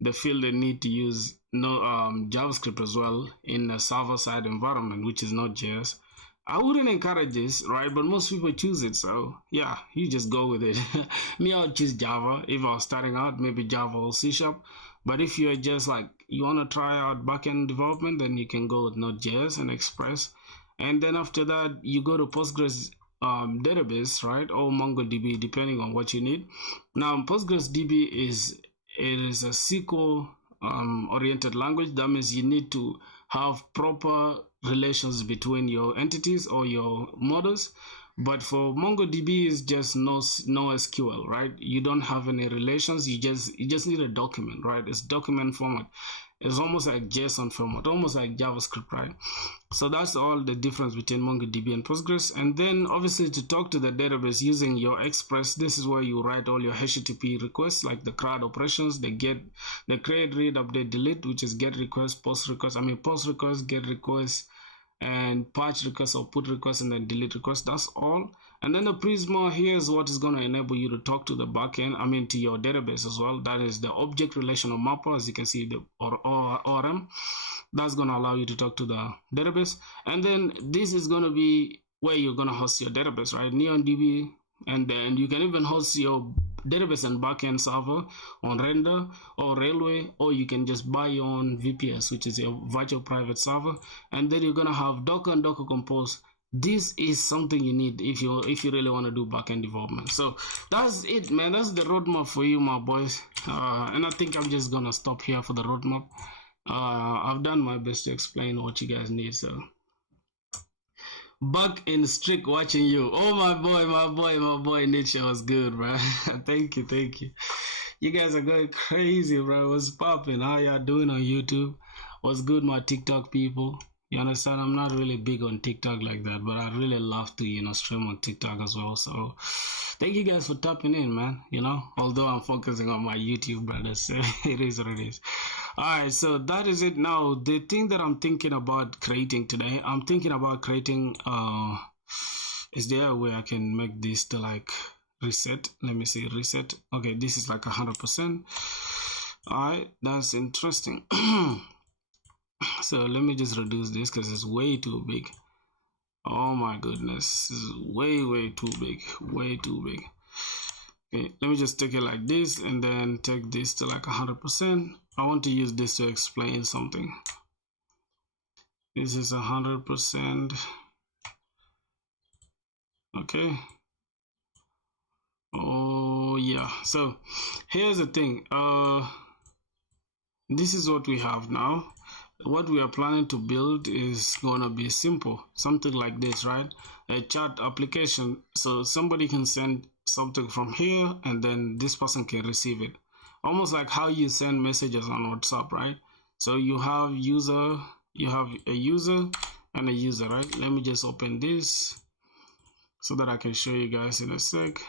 they feel they need to use JavaScript as well in a server-side environment, which is Node.js. I wouldn't encourage this, right? But most people choose it, so yeah, you just go with it. Me, I would choose Java. If I was starting out, maybe Java or C#. But if you're just like, you want to try out backend development, then you can go with Node.js and Express. And then after that, you go to Postgres database, right? Or MongoDB, depending on what you need. Now, PostgreSDB is a SQL oriented language. That means you need to have proper relations between your entities or your models. But for MongoDB, is just no SQL, right? You don't have any relations. You just need a document, right? It's document format. It's almost like JSON format, almost like JavaScript, right? So that's all the difference between MongoDB and Postgres. And then obviously to talk to the database using your Express, this is where you write all your HTTP requests, like the CRUD operations, the create, read, update, delete, which is get request, post request, get request, and patch request or put request, and then delete request. That's all. And then the Prisma here is what is going to enable you to talk to the backend, to your database as well. That is the object relational mapper, as you can see, the ORM. That's going to allow you to talk to the database. And then this is going to be where you're going to host your database, right? NeonDB. And then you can even host your database and backend server on Render or Railway, or you can just buy your own VPS, which is your virtual private server. And then you're going to have Docker and Docker Compose. This is something you need if you really want to do backend development. So that's it, man. That's the roadmap for you, my boys. And I think I'm just gonna stop here for the roadmap. I've done my best to explain what you guys need. So back in strict watching you. Oh my boy, Nietzsche was good, bro. thank you. You guys are going crazy, bro. What's popping? How y'all doing on YouTube? What's good, my TikTok people? You understand? I'm not really big on TikTok like that, but I really love to, stream on TikTok as well. So thank you guys for tapping in, man. Although I'm focusing on my YouTube, brothers. It is what it is. All right, so that is it. Now, the thing that I'm thinking about creating today, I'm thinking about creating, is there a way I can make this to like reset? Let me see, reset. Okay, this is like 100%. All right, that's interesting. So let me just reduce this because it's way too big. Oh my goodness, this is way too big, Okay, let me just take it like this and then take this to like 100%. I want to use this to explain something. This is 100%. Okay. Oh yeah, so here's the thing. This is what we have now. What we are planning to build is gonna be simple, something like this, right? A chat application, so somebody can send something from here and then this person can receive it, almost like how you send messages on WhatsApp, right? So you have a user and a user, right? Let me just open this so that I can show you guys in a sec.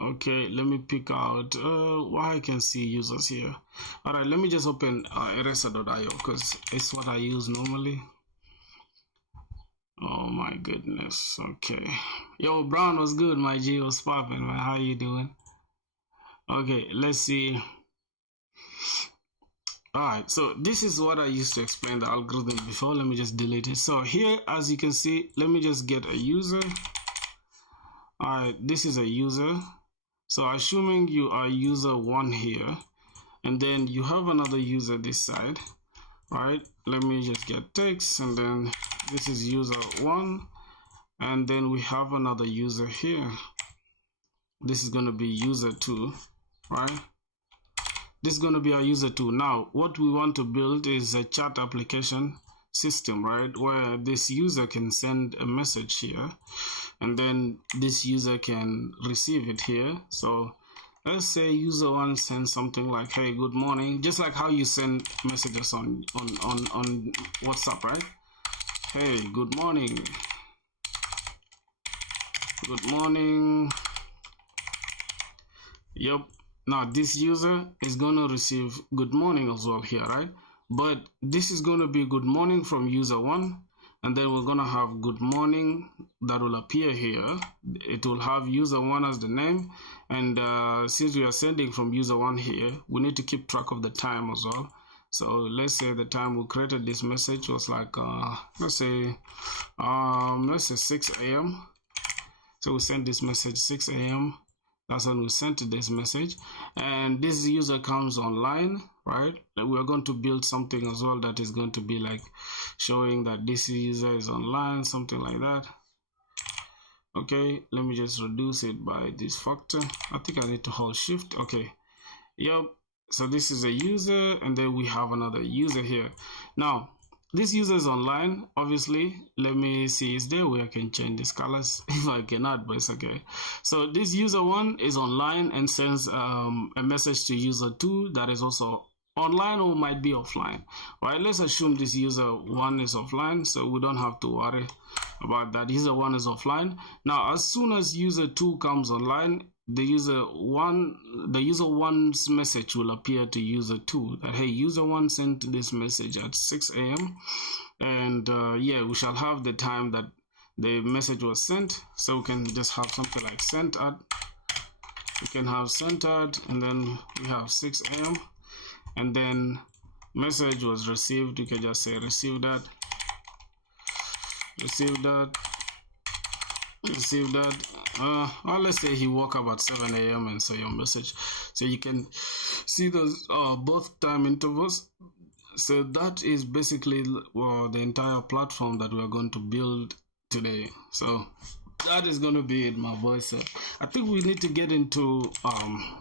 Okay, let me pick out why I can see users here. All right, let me just open eraser.io because it's what I use normally. Oh my goodness. Okay, yo, Brown was good, my G was popping, man. How you doing? Okay, let's see. All right, so this is what I used to explain the algorithm before. Let me just delete it. So here, as you can see, let me just get a user. All right, this is a user. So assuming you are user 1 here, and then you have another user this side. right? Let me just get text, and then this is user 1, and then we have another user here. This is going to be user 2, right? This is going to be our user 2. Now what we want to build is a chat application system, right, where this user can send a message here, and then this user can receive it here. So let's say user 1 sends something like, hey, good morning, just like how you send messages on WhatsApp, right? Hey, good morning, good morning. Yep. Now this user is going to receive good morning as well here, right? But this is going to be good morning from user 1, and then we're going to have good morning that will appear here. It will have user 1 as the name, and since we are sending from user 1 here, we need to keep track of the time as well. So let's say the time we created this message was like let's say 6 a.m. So we send this message 6 a.m. That's when we sent this message, and this user comes online, right? And we're going to build something as well that is going to be like showing that this user is online, something like that. Okay, let me just reduce it by this factor. I think I need to hold shift. Okay, yep. So this is a user, and then we have another user here. Now this user is online, obviously. Let me see, is there a way I can change these colors? If I cannot, but it's okay. So this user 1 is online and sends a message to user 2 that is also online or might be offline. All right, let's assume this user 1 is offline, so we don't have to worry about that. User 1 is offline. Now as soon as user 2 comes online, the user 1's message will appear to user 2 that, hey, user 1 sent this message at 6 a.m. and yeah, we shall have the time that the message was sent. So we can just have something like sent at, we can have sent at, and then we have 6 a.m. and then message was received. You can just say received that, received that, received that. Or let's say he woke up at 7 a.m. and saw your message. So you can see those both time intervals. So that is basically the entire platform that we are going to build today. So that is going to be it, my boy. So I think we need to get into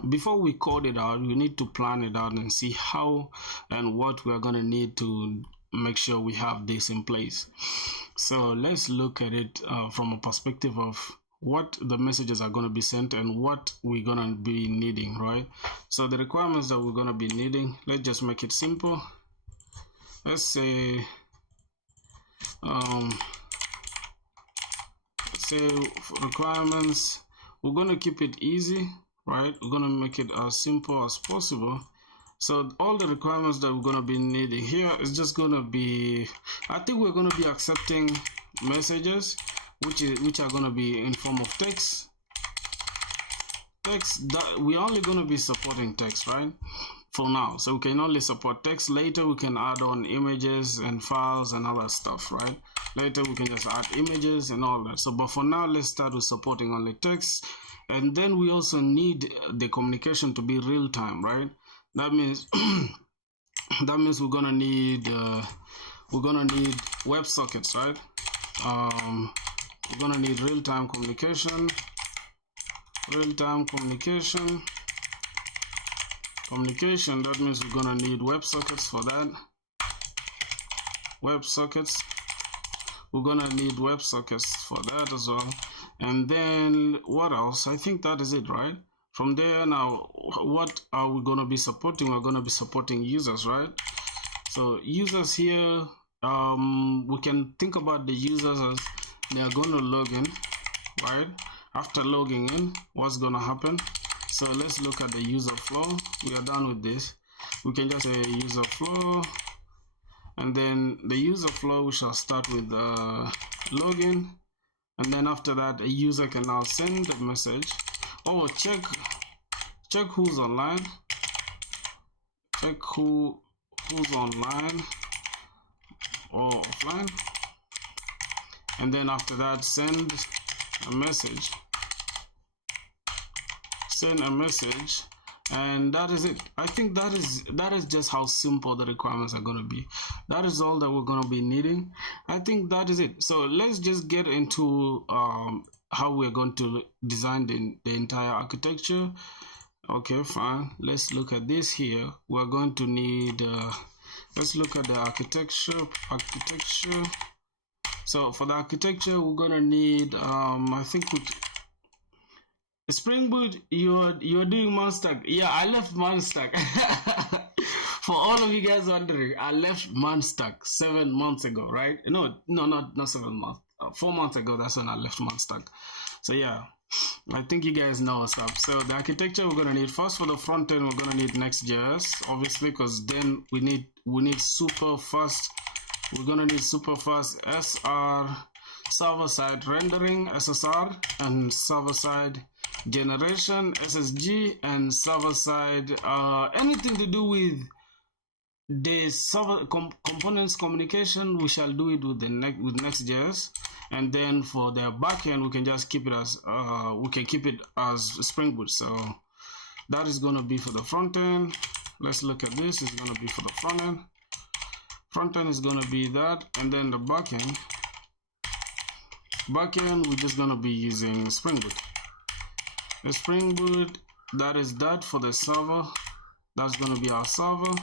before we code it out, we need to plan it out and see how and what we are going to need to make sure we have this in place. So let's look at it from a perspective of what the messages are going to be sent and what we're going to be needing, right? So the requirements that we're going to be needing, let's just make it simple. Let's say requirements, we're going to keep it easy, right? We're going to make it as simple as possible. So all the requirements that we're going to be needing here is just going to be, I think we're going to be accepting messages which are going to be in form of text. That we're only going to be supporting text, right, for now. So we can only support text. Later we can add on images and files and other stuff, right? Later we can just add images and all that. So but for now, let's start with supporting only text. And then we also need the communication to be real time, right? That means we're gonna need WebSockets, right? We're gonna need real-time communication. That means we're gonna need WebSockets for that. We're gonna need WebSockets for that as well. And then what else? I think that is it, right? From there, now what are we going to be supporting? We're going to be supporting users, right? So users here, we can think about the users as they are going to log in, right? After logging in, what's going to happen? So let's look at the user flow. We are done with this. We can just say user flow, and then the user flow, we shall start with login, and then after that a user can now send a message. Oh, check who's online. Check who's online or offline, and then after that send a message. and that is it. I think that is just how simple the requirements are going to be. That is all that we're going to be needing. I think that is it. So let's just get into how we're going to design the entire architecture. Okay, fine. Let's look at this here. We're going to need let's look at the architecture. So for the architecture, we're going to need I think Spring Boot, you're doing Monstack. Yeah, I left Monstack. For all of you guys wondering, I left Monstack 7 months ago, right? No, not 7 months. 4 months ago, that's when I left Monstack. So yeah, I think you guys know what's up. So the architecture we're gonna need first for the front end, we're gonna need Next.js, obviously, because then we need super fast. We're gonna need super fast SR server-side rendering (SSR) and server-side generation (SSG) and server-side anything to do with the server components communication. We shall do it with Next.js, and then for the backend we can just keep it as Spring Boot. So that is going to be for the front end. Let's look at this. It's going to be for the front end. Front end is going to be that, and then the backend we're just going to be using Spring Boot. The Spring Boot, that is that for the server. That's going to be our server.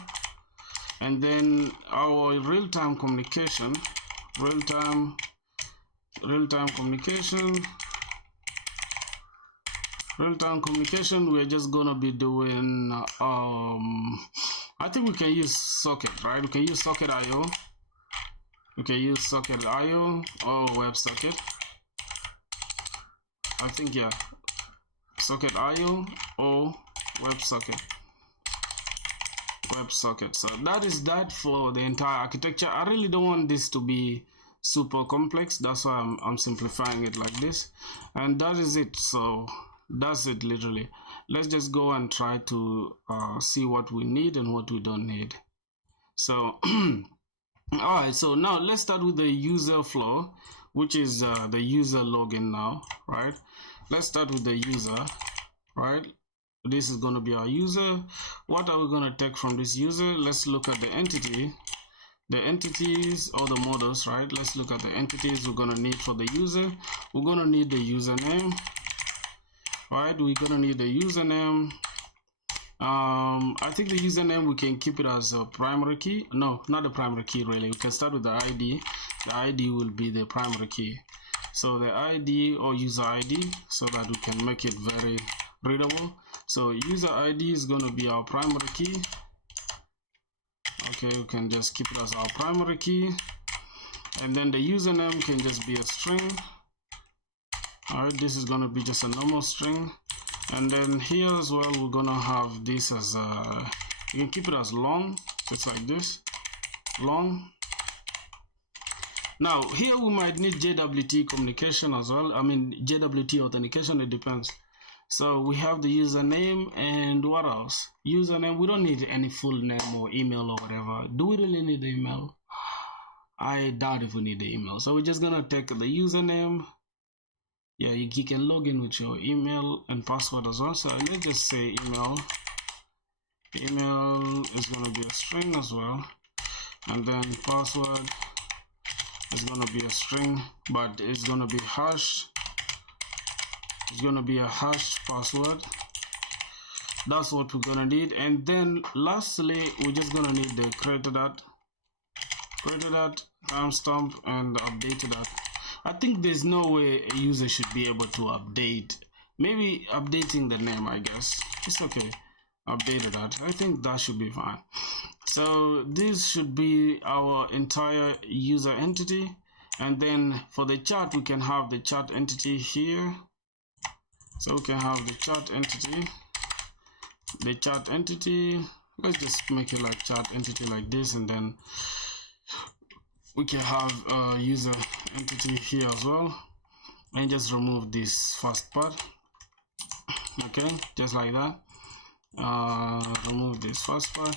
And then our real-time communication, real-time communication, we're just going to be doing I think we can use socket, right? We can use socket IO. We can use socket IO or WebSocket. I think, yeah, socket IO or WebSocket. So that is that for the entire architecture. I really don't want this to be super complex. That's why I'm simplifying it like this. And that is it. So that's it, literally. Let's just go and try to see what we need and what we don't need. So all right, so now let's start with the user flow, which is the user login now, right? Let's start with the user, right? This is going to be our user. What are we going to take from this user? Let's look at the entity, the entities or the models, right? Let's look at the entities we're going to need for the user. We're going to need the username, right? We're going to need the username. I think the username, we can keep it as a primary key. No, not the primary key, really. We can start with the ID. The ID will be the primary key. So the ID or user ID, so that we can make it very readable. So user ID is going to be our primary key. Okay, we can just keep it as our primary key. And then the username can just be a string. Alright, this is going to be just a normal string. And then here as well, we're going to have this as you can keep it as long, just like this, long. Now here we might need JWT communication as well. I mean JWT authentication, it depends. So we have the username, and what else? Username, we don't need any full name or email or whatever. Do we really need the email? I doubt if we need the email. So we're just gonna take the username. Yeah, you can log in with your email and password as well. So let's just say email. Email is gonna be a string as well, and then password is gonna be a string, but it's gonna be hash. It's gonna be a hash password. That's what we're gonna need. And then lastly, we're just gonna need the created at timestamp and updated at. I think there's no way a user should be able to update. Maybe updating the name, I guess. It's okay. Updated at. I think that should be fine. So this should be our entire user entity. And then for the chat, we can have the chat entity here. So we can have the chat entity. Let's just make it like chat entity like this, and then we can have user entity here as well, and just remove this first part. Okay, just like that. Remove this first part.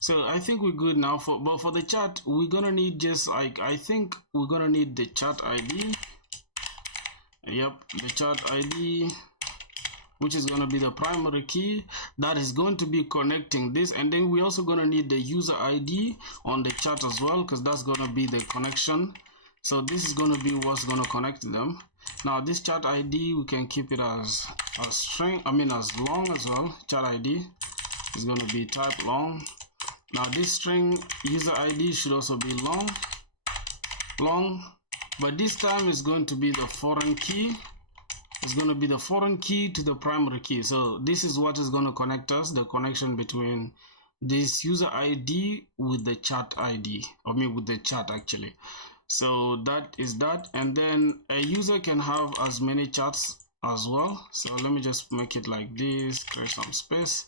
So I think we're good now. But for the chat, we're gonna need just like, I think we're gonna need the chat ID. Yep, the chat ID. which is going to be the primary key that is going to be connecting this. And then we're also going to need the user ID on the chat as well, because that's going to be the connection. So this is going to be what's going to connect them. Now this chat ID, we can keep it as string, as long as well. Chat ID is going to be type long. Now this string user ID should also be long, but this time it's going to be the foreign key. It's going to be the foreign key to the primary key. So this is what is going to connect us, the connection between this user ID with the chat ID, with the chat actually. So that is that. And then a user can have as many chats as well. So let me just make it like this, create some space.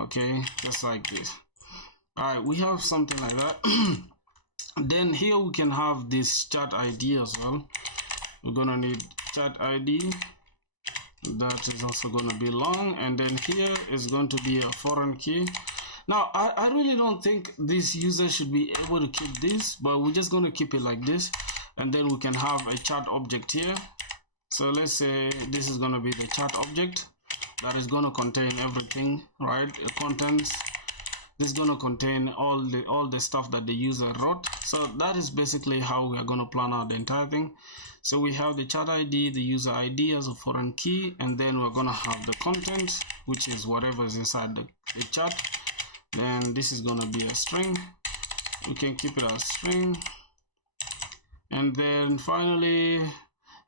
Okay, just like this. All right, we have something like that. Then here we can have this chat ID as well. We're gonna need chat ID. That is also gonna be long. And then here is going to be a foreign key. Now, I really don't think this user should be able to keep this, but we're just going to keep it like this. And then we can have a chat object here. So let's say this is going to be the chat object that is going to contain everything, right? The contents. This is going to contain all the stuff that the user wrote. So that is basically how we are going to plan out the entire thing. So we have the chat ID, the user ID as a foreign key, and then we're going to have the content, which is whatever is inside the chat. Then this is going to be a string. We can keep it as string. And then finally,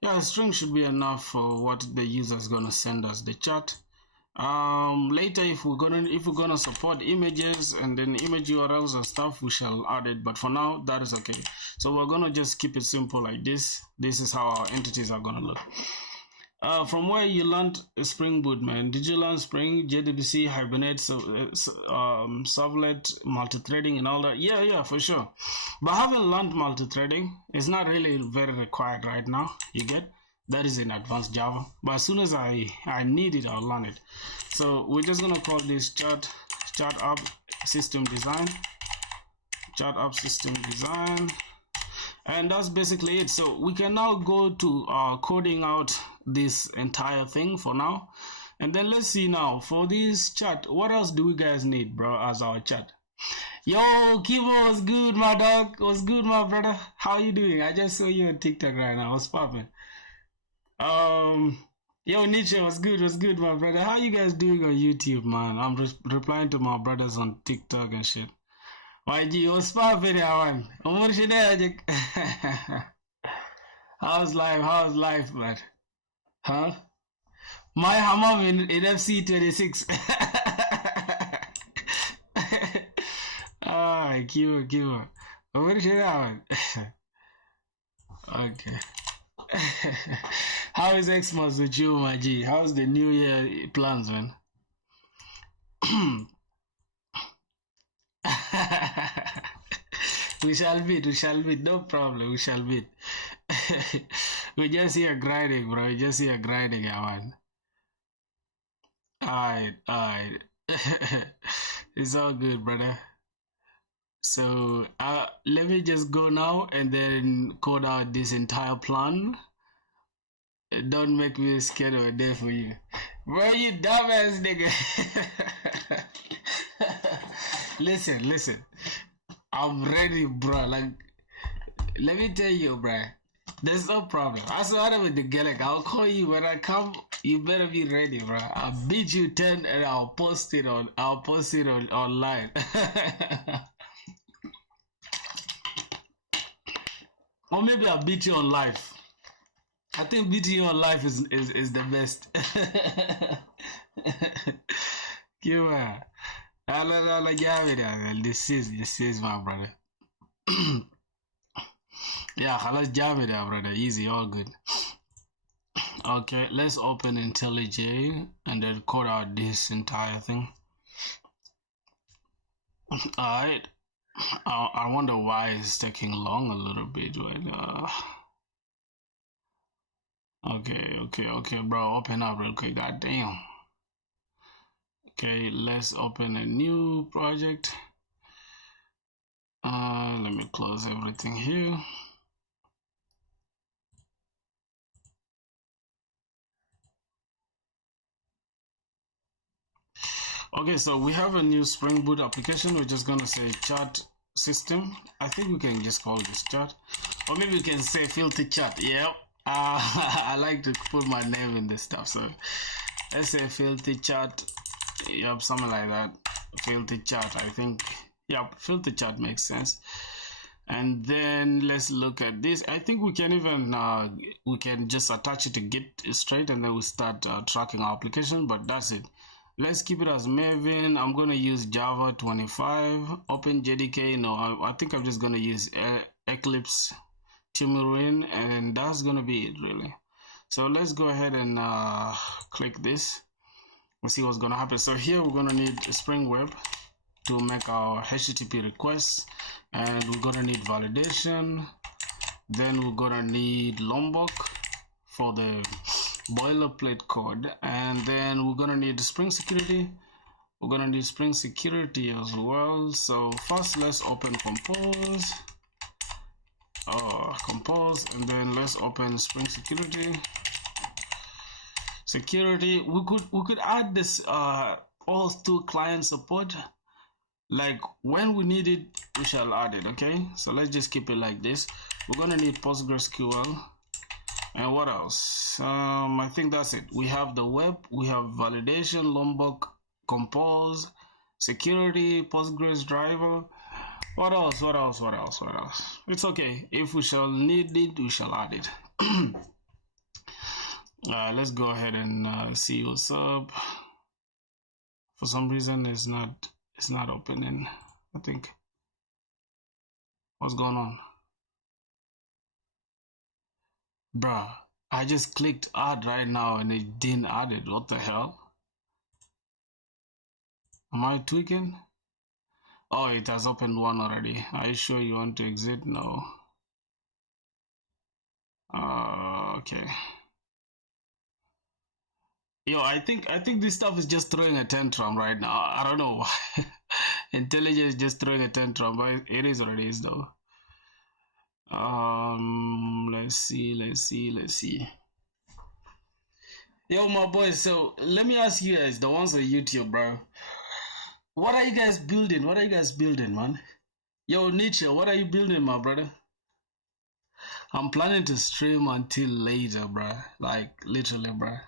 yeah, a string should be enough for what the user is going to send us the chat. Later, if we're gonna support images and then image URLs and stuff, we shall add it. But for now, that is okay. So we're gonna just keep it simple like this. This is how our entities are gonna look. From where you learned Spring Boot, man? Did you learn Spring, JWC, Hibernate, servlet, multi-threading, and all that? Yeah, for sure. But I haven't learned multi-threading. It's not really very required right now. You get? That is in advanced Java. But as soon as I need it, I'll learn it. So we're just gonna call this chat app system design. Chat app system design. And that's basically it. So we can now go to coding out this entire thing for now. And then let's see now for this chat, what else do we guys need, bro, as our chat? Yo, Kibo, what's good, my dog? What's good, my brother? How you doing? I just saw you on TikTok right now. What's poppin'? Yo, Nietzsche, what's good, my brother? How you guys doing on YouTube, man? I'm replying to my brothers on TikTok and shit. YG, what's poppin', man? How's life, man? Huh? My hamam in FC 26. Ah, Kibo. Okay. How is Xmas with you, my G? How's the New Year plans, man? We shall meet, no problem, we shall meet. We just here grinding, bro, man. Alright. It's all good, brother. So, let me just go now and then code out this entire plan. Don't make me scared of a day for you. Bro, you dumbass nigga. Listen. I'm ready, bro. Like, let me tell you, bro. There's no problem. I saw with the Gaelic. I'll call you when I come. You better be ready, bro. I'll beat you 10 and I'll post it on online. Or maybe I'll beat you on live. I think beating you on live is the best. This is my brother. Yeah, let's jam it out, brother. Easy, all good. Okay, let's open IntelliJ and then code out this entire thing. Alright. I wonder why it's taking long a little bit, right? Okay, bro. Open up real quick. God damn. Okay, let's open a new project. Let me close everything here. Okay, so we have a new Spring Boot application. We're just gonna say chat system. I think we can just call this chat, or maybe we can say filter chat. Yeah, I like to put my name in this stuff, so let's say filter chat. Yep, something like that. Filter chat. I think. Yep, filter chat makes sense. And then let's look at this. I think we can even we can just attach it to Git straight, and then we start tracking our application. But that's it. Let's keep it as Maven. I'm gonna use Java 25. Open JDK. No, I think I'm just gonna use Eclipse Tumurin, and that's gonna be it really. So let's go ahead and click this. We'll see what's gonna happen. So here we're gonna need Spring Web to make our HTTP requests, and we're gonna need validation. Then we're gonna need Lombok for the boilerplate code, and then we're gonna need Spring Security. We're gonna need Spring Security as well. So first let's open compose, and then let's open Spring Security. We could add this auth2 client support. Like when we need it, we shall add it. Okay, so let's just keep it like this. We're gonna need PostgreSQL, and what else? I think that's it. We have the web, we have validation, Lombok, compose, security, Postgres driver. What else? It's okay. If we shall need it, we shall add it. Let's go ahead and see what's up. For some reason, it's not opening. I think. What's going on? Bruh, I just clicked add right now and it didn't add it. What the hell? Am I tweaking? Oh, it has opened one already. Are you sure you want to exit? No. Okay. Yo, I think this stuff is just throwing a tantrum right now. I don't know why. Intelligence is just throwing a tantrum, but it is what it is though. Let's see. Yo, my boys, so let me ask you guys, the ones on YouTube, bro. What are you guys building? Man? Yo, Nietzsche, what are you building, my brother? I'm planning to stream until later, bro. Like, literally, bro.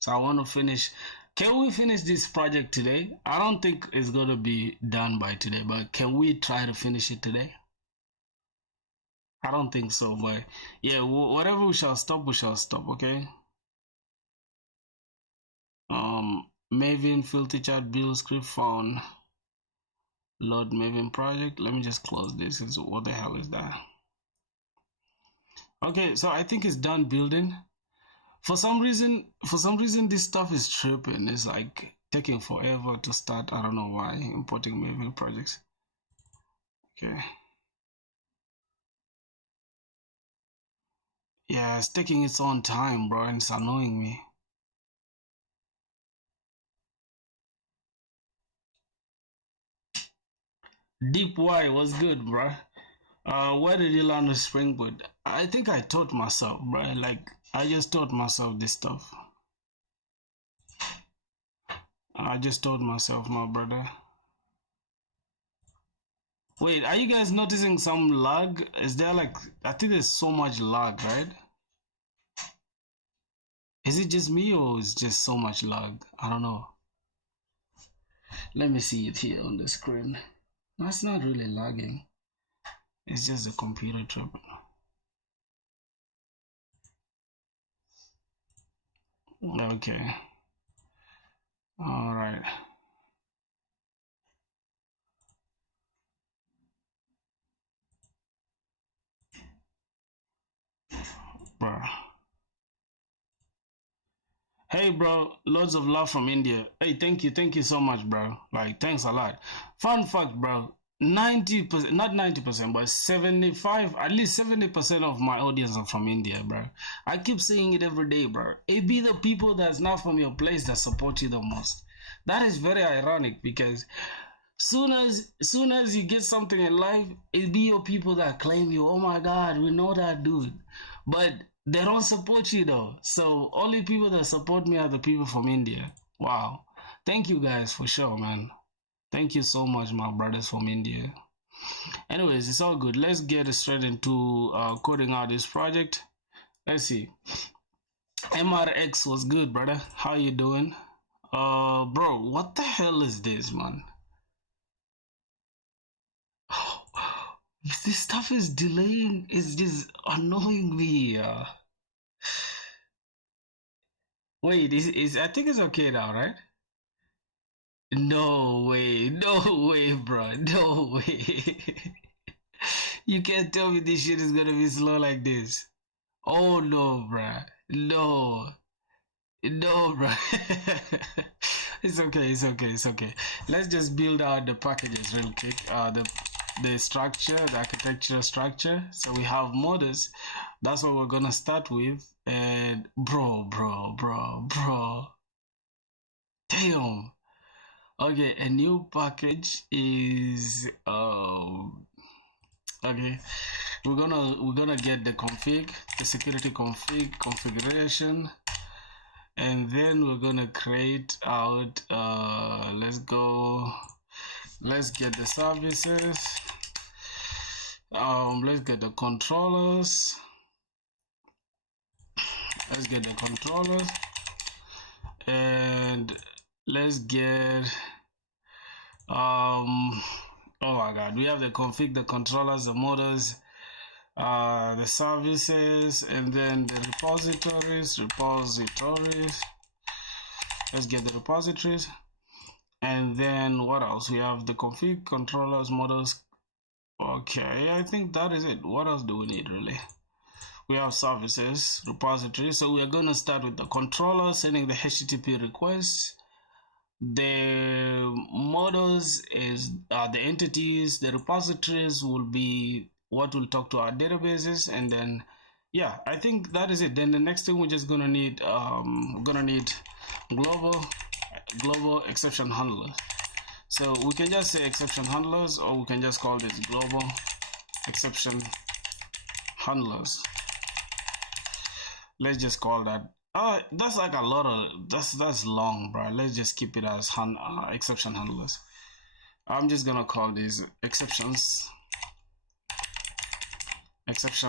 So I want to finish. Can we finish this project today? I don't think it's going to be done by today, but can we try to finish it today? I don't think so, but yeah, whatever we shall stop, okay? Maven filter chat build script found. Load Maven project. Let me just close this. What the hell is that? Okay, so I think it's done building. For some reason, this stuff is tripping. It's like taking forever to start. I don't know why. Importing Maven projects. Okay. Yeah, it's taking its own time, bro, and it's annoying me. Deep Y was good, bro. Where did you learn the Spring Boot? I think I taught myself, bro. Like, I just taught myself this stuff. I just taught myself, my brother. Wait, are you guys noticing some lag? Is there like, I think there's so much lag, right? Is it just me or is just so much lag? I don't know. Let me see it here on the screen. That's not really lagging. It's just the computer tripping. Okay. All right. Bro. Hey, bro, loads of love from India. Hey, thank you so much, bro. Like, thanks a lot. Fun fact, bro, 90%, not 90%, but 75, at least 70% of my audience are from India, bro. I keep saying it every day, bro. It be the people that's not from your place that support you the most. That is very ironic because soon as you get something in life, it be your people that claim you. Oh my God, we know that dude. But they don't support you though. So only people that support me are the people from India. Wow. thank you guys for sure, man. Thank you so much, my brothers from India. Anyways, it's all good. Let's get straight into coding out this project. Let's see. MRX was good, brother. How you doing? Bro, what the hell is this, man? This stuff is delaying. It's just annoying me. Wait, is I think it's okay now, right? No way, bro, no way. You can't tell me this shit is gonna be slow like this. Oh no, bruh. No. No, bruh. It's okay, it's okay, it's okay. Let's just build out the packages real quick. The structure, the architectural structure. So we have models. That's what we're gonna start with. And bro. Damn. Okay, a new package is okay. We're gonna get the config, the security configuration, and then we're gonna create out let's get the services, let's get the controllers, and let's get oh my god, we have the config, the controllers, the motors, the services, and then the repositories. Let's get the repositories, and then what else? We have the config, controllers, models. Okay, I think that is it. What else do we need really? We have services, repositories. So we are going to start with the controller sending the HTTP requests. The models is the entities. The repositories will be what will talk to our databases, and then yeah, I think that is it. Then the next thing we're just gonna need global exception handlers. So we can just say exception handlers, or we can just call this global exception handlers. Let's just call that. That's like a lot of that's long, bro. Let's just keep it as exception handlers. I'm just gonna call these exception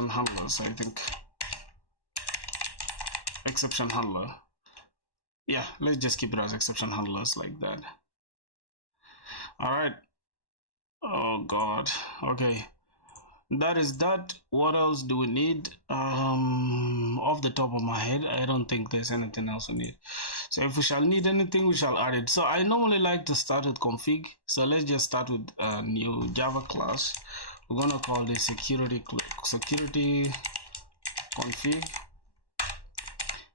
handlers. I think exception handler. Yeah, let's just keep it as exception handlers like that. All right. Oh God. Okay. That is that. What else do we need? Off the top of my head, I don't think there's anything else we need. So if we shall need anything, we shall add it. So I normally like to start with config. So let's just start with a new Java class. We're gonna call this security config.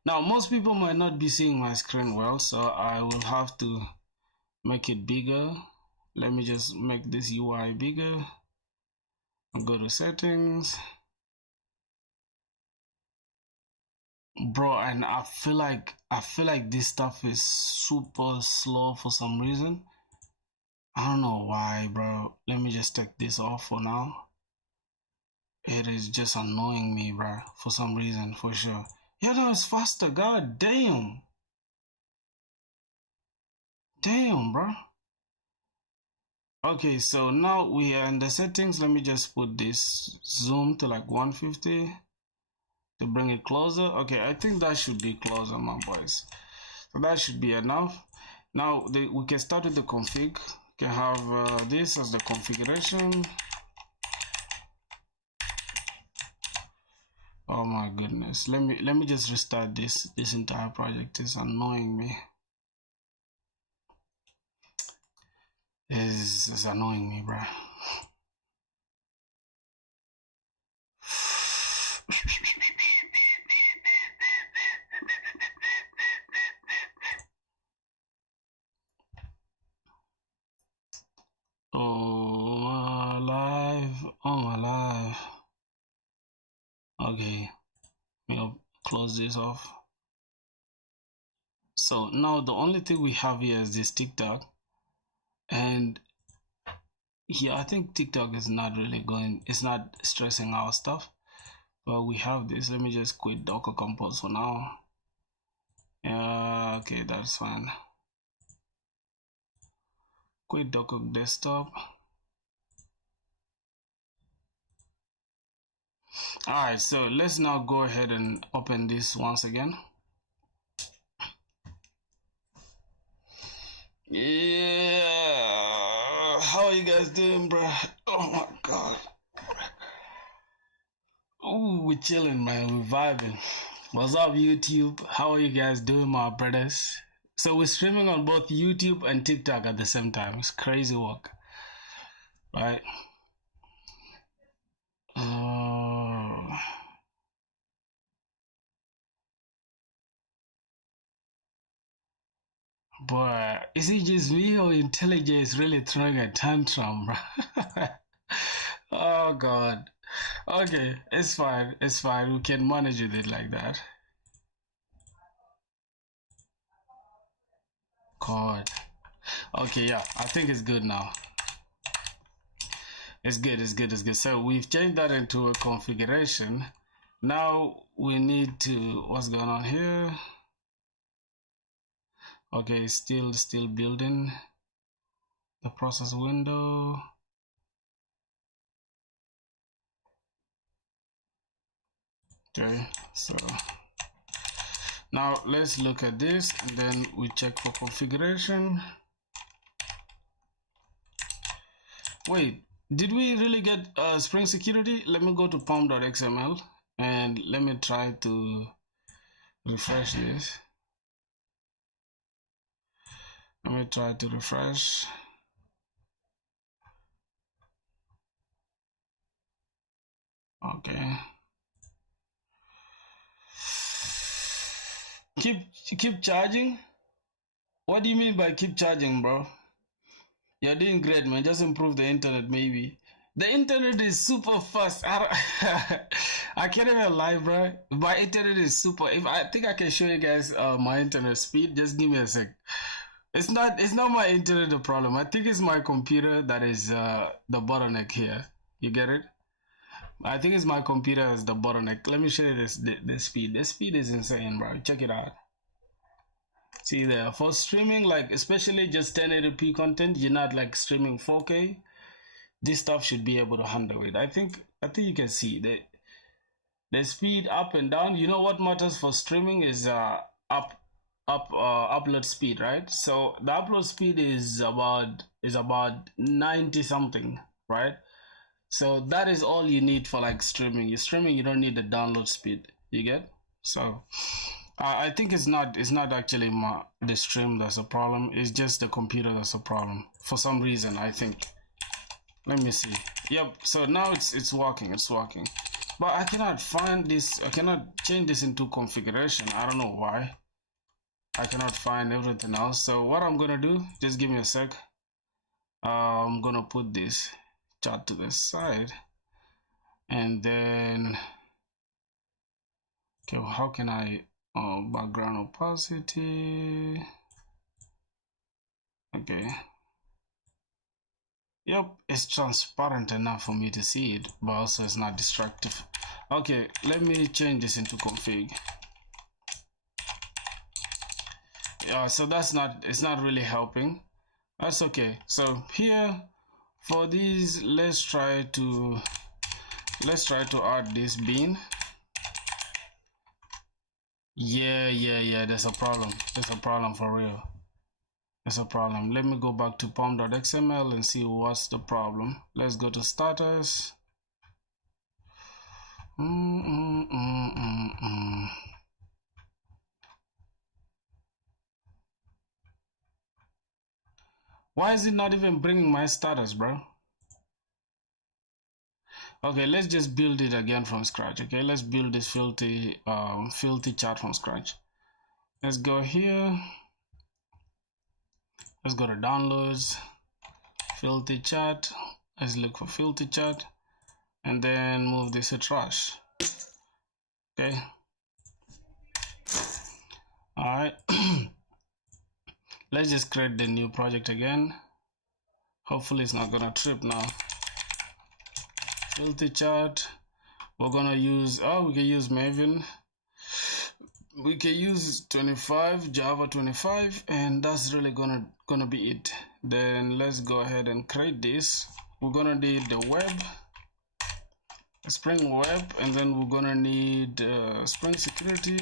Now most people might not be seeing my screen well, so I will have to make it bigger. Let me just make this UI bigger. I'll go to settings, bro, and I feel like this stuff is super slow for some reason. I don't know why, bro. Let me just take this off for now. It is just annoying me, bro, for some reason, for sure. Yeah, that was faster. God damn. Damn, bro. Okay, so now we are in the settings. Let me just put this zoom to like 150 to bring it closer. Okay, I think that should be closer, my boys. So that should be enough. Now we can start with the config. We can have this as the configuration. Oh my goodness. Let me just restart this entire project. It's annoying me. It's annoying me, bro. Oh my life. Okay, we'll close this off. So now the only thing we have here is this TikTok, and yeah, I think TikTok is not really it's not stressing our stuff, but we have this. Let me just quit Docker Compose for now. Yeah, okay, that's fine. Quit Docker desktop. Alright, so let's now go ahead and open this once again. Yeah, how are you guys doing, bro? Oh my god. Oh, we're chilling, man. We're vibing. What's up, YouTube? How are you guys doing, my brothers? So we're streaming on both YouTube and TikTok at the same time. It's crazy work, right? Boy, is it just me or IntelliJ is really throwing a tantrum, bro? Oh god. Okay, it's fine. It's fine. We can manage with it like that. God. Okay, yeah. I think it's good now. It's good. It's good. It's good. So we've changed that into a configuration. Now we need to. What's going on here? Okay, still building the process window. Okay, so now let's look at this and then we check for configuration. Wait, did we really get Spring Security? Let me go to pom.xml and let me try to refresh this. Let me try to refresh. Okay. Keep charging? What do you mean by keep charging, bro? You're doing great, man. Just improve the internet, maybe. The internet is super fast. I can't even lie, bro. My internet is super. If I think I can show you guys my internet speed, just give me a sec. It's not my internet the problem. I think it's my computer that is the bottleneck here. You get it? I think it's my computer as the bottleneck. Let me show you this speed. This speed is insane, bro. Check it out. See there, for streaming, like especially just 1080p content, you're not like streaming 4K. This stuff should be able to handle it. I think you can see the speed up and down. You know what matters for streaming is upload speed, right? So the upload speed is about 90 something, right? So that is all you need for like streaming. You're streaming, you don't need the download speed. You get? So I think it's not actually the stream that's a problem. It's just the computer that's a problem for some reason, I think. Let me see. Yep. So now it's working. It's working. But I cannot find this. I cannot change this into configuration. I don't know why. I cannot find everything else. So what I'm gonna do? Just give me a sec. I'm gonna put this chart to the side, and then okay. How can I? Background opacity. Okay. Yep, it's transparent enough for me to see it, but also it's not destructive. Okay, let me change this into config. Yeah, so it's not really helping. That's okay. So here for these, let's try to add this bean. Yeah, there's a problem. There's a problem for real. There's a problem. Let me go back to pom.xml and see what's the problem. Let's go to status. Why is it not even bringing my status, bro? Okay, let's just build it again from scratch. Okay, let's build this filthy chart from scratch. Let's go here. Let's go to downloads, filthy chart. Let's look for filthy chart and then move this to trash. Okay. All right. Let's just create the new project again. Hopefully it's not gonna trip now. Filthy chart. We're gonna use, we can use Maven. We can use 25, Java 25, and that's really gonna be it. Then let's go ahead and create this. We're gonna need the web, Spring Web, and then we're gonna need Spring Security.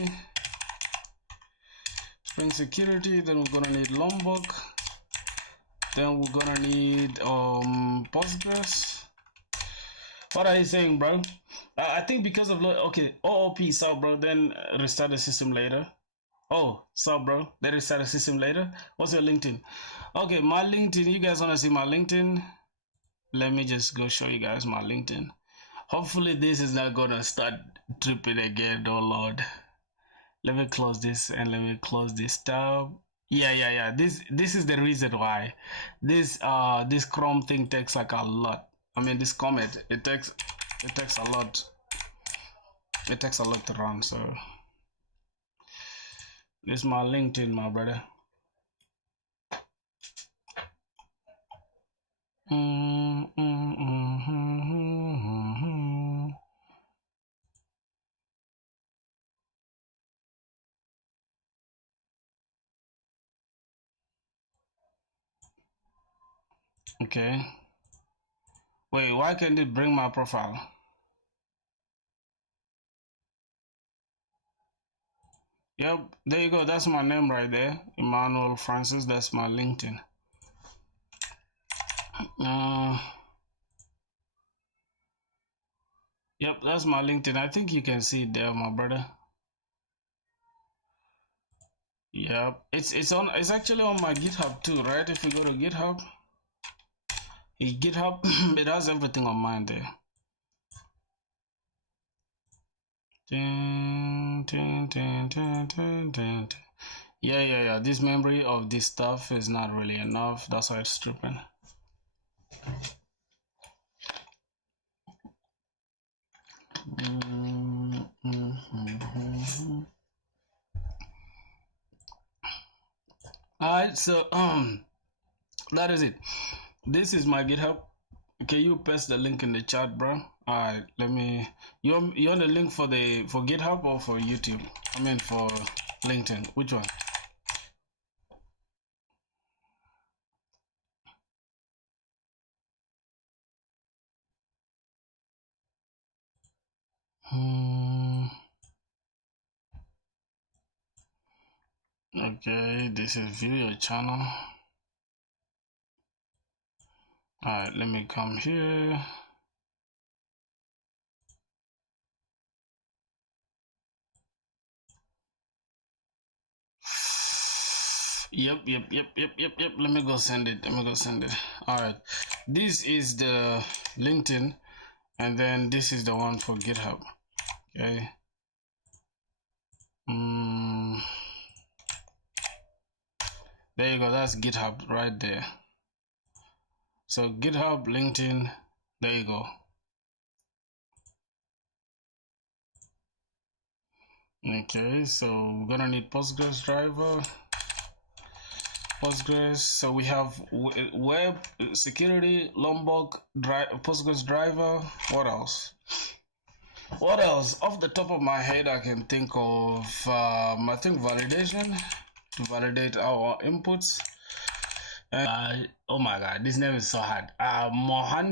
Then we're gonna need Lombok. Then we're gonna need Postgres. What are you saying, bro? I think because of okay, OOP, so bro, then restart the system later. Oh, so bro, then restart the system later. What's your LinkedIn? Okay, my LinkedIn. You guys wanna see my LinkedIn? Let me just go show you guys my LinkedIn. Hopefully this is not gonna start tripping again. Oh Lord. Let me close this and let me close this tab. Yeah. This is the reason why this Chrome thing takes like a lot. I mean, this comment it takes a lot. It takes a lot to run. So this is my LinkedIn, my brother. Okay. Wait, why can't it bring my profile? Yep, there you go. That's my name right there, Emmanuel Francis. That's my LinkedIn. Yep, that's my LinkedIn. I think you can see it there, my brother. Yep, it's actually on my GitHub too, right? If you go to GitHub, it has everything on mine there. Yeah. This memory of this stuff is not really enough. That's why it's stripping. Alright, so that is it. This is my GitHub. Can you paste the link in the chat, bro? Alright, let me. You want the link for GitHub or for YouTube? I mean for LinkedIn. Which one? Okay, this is view your channel. Alright, let me come here. Yep. Let me go send it. Alright, this is the LinkedIn, and then this is the one for GitHub. Okay. There you go. That's GitHub right there. So GitHub, LinkedIn, there you go. Okay, so we're gonna need Postgres driver. So we have web security, Lombok, Postgres driver. What else? Off the top of my head, I can think of I think validation, to validate our inputs. Oh my god, this name is so hard. Mohan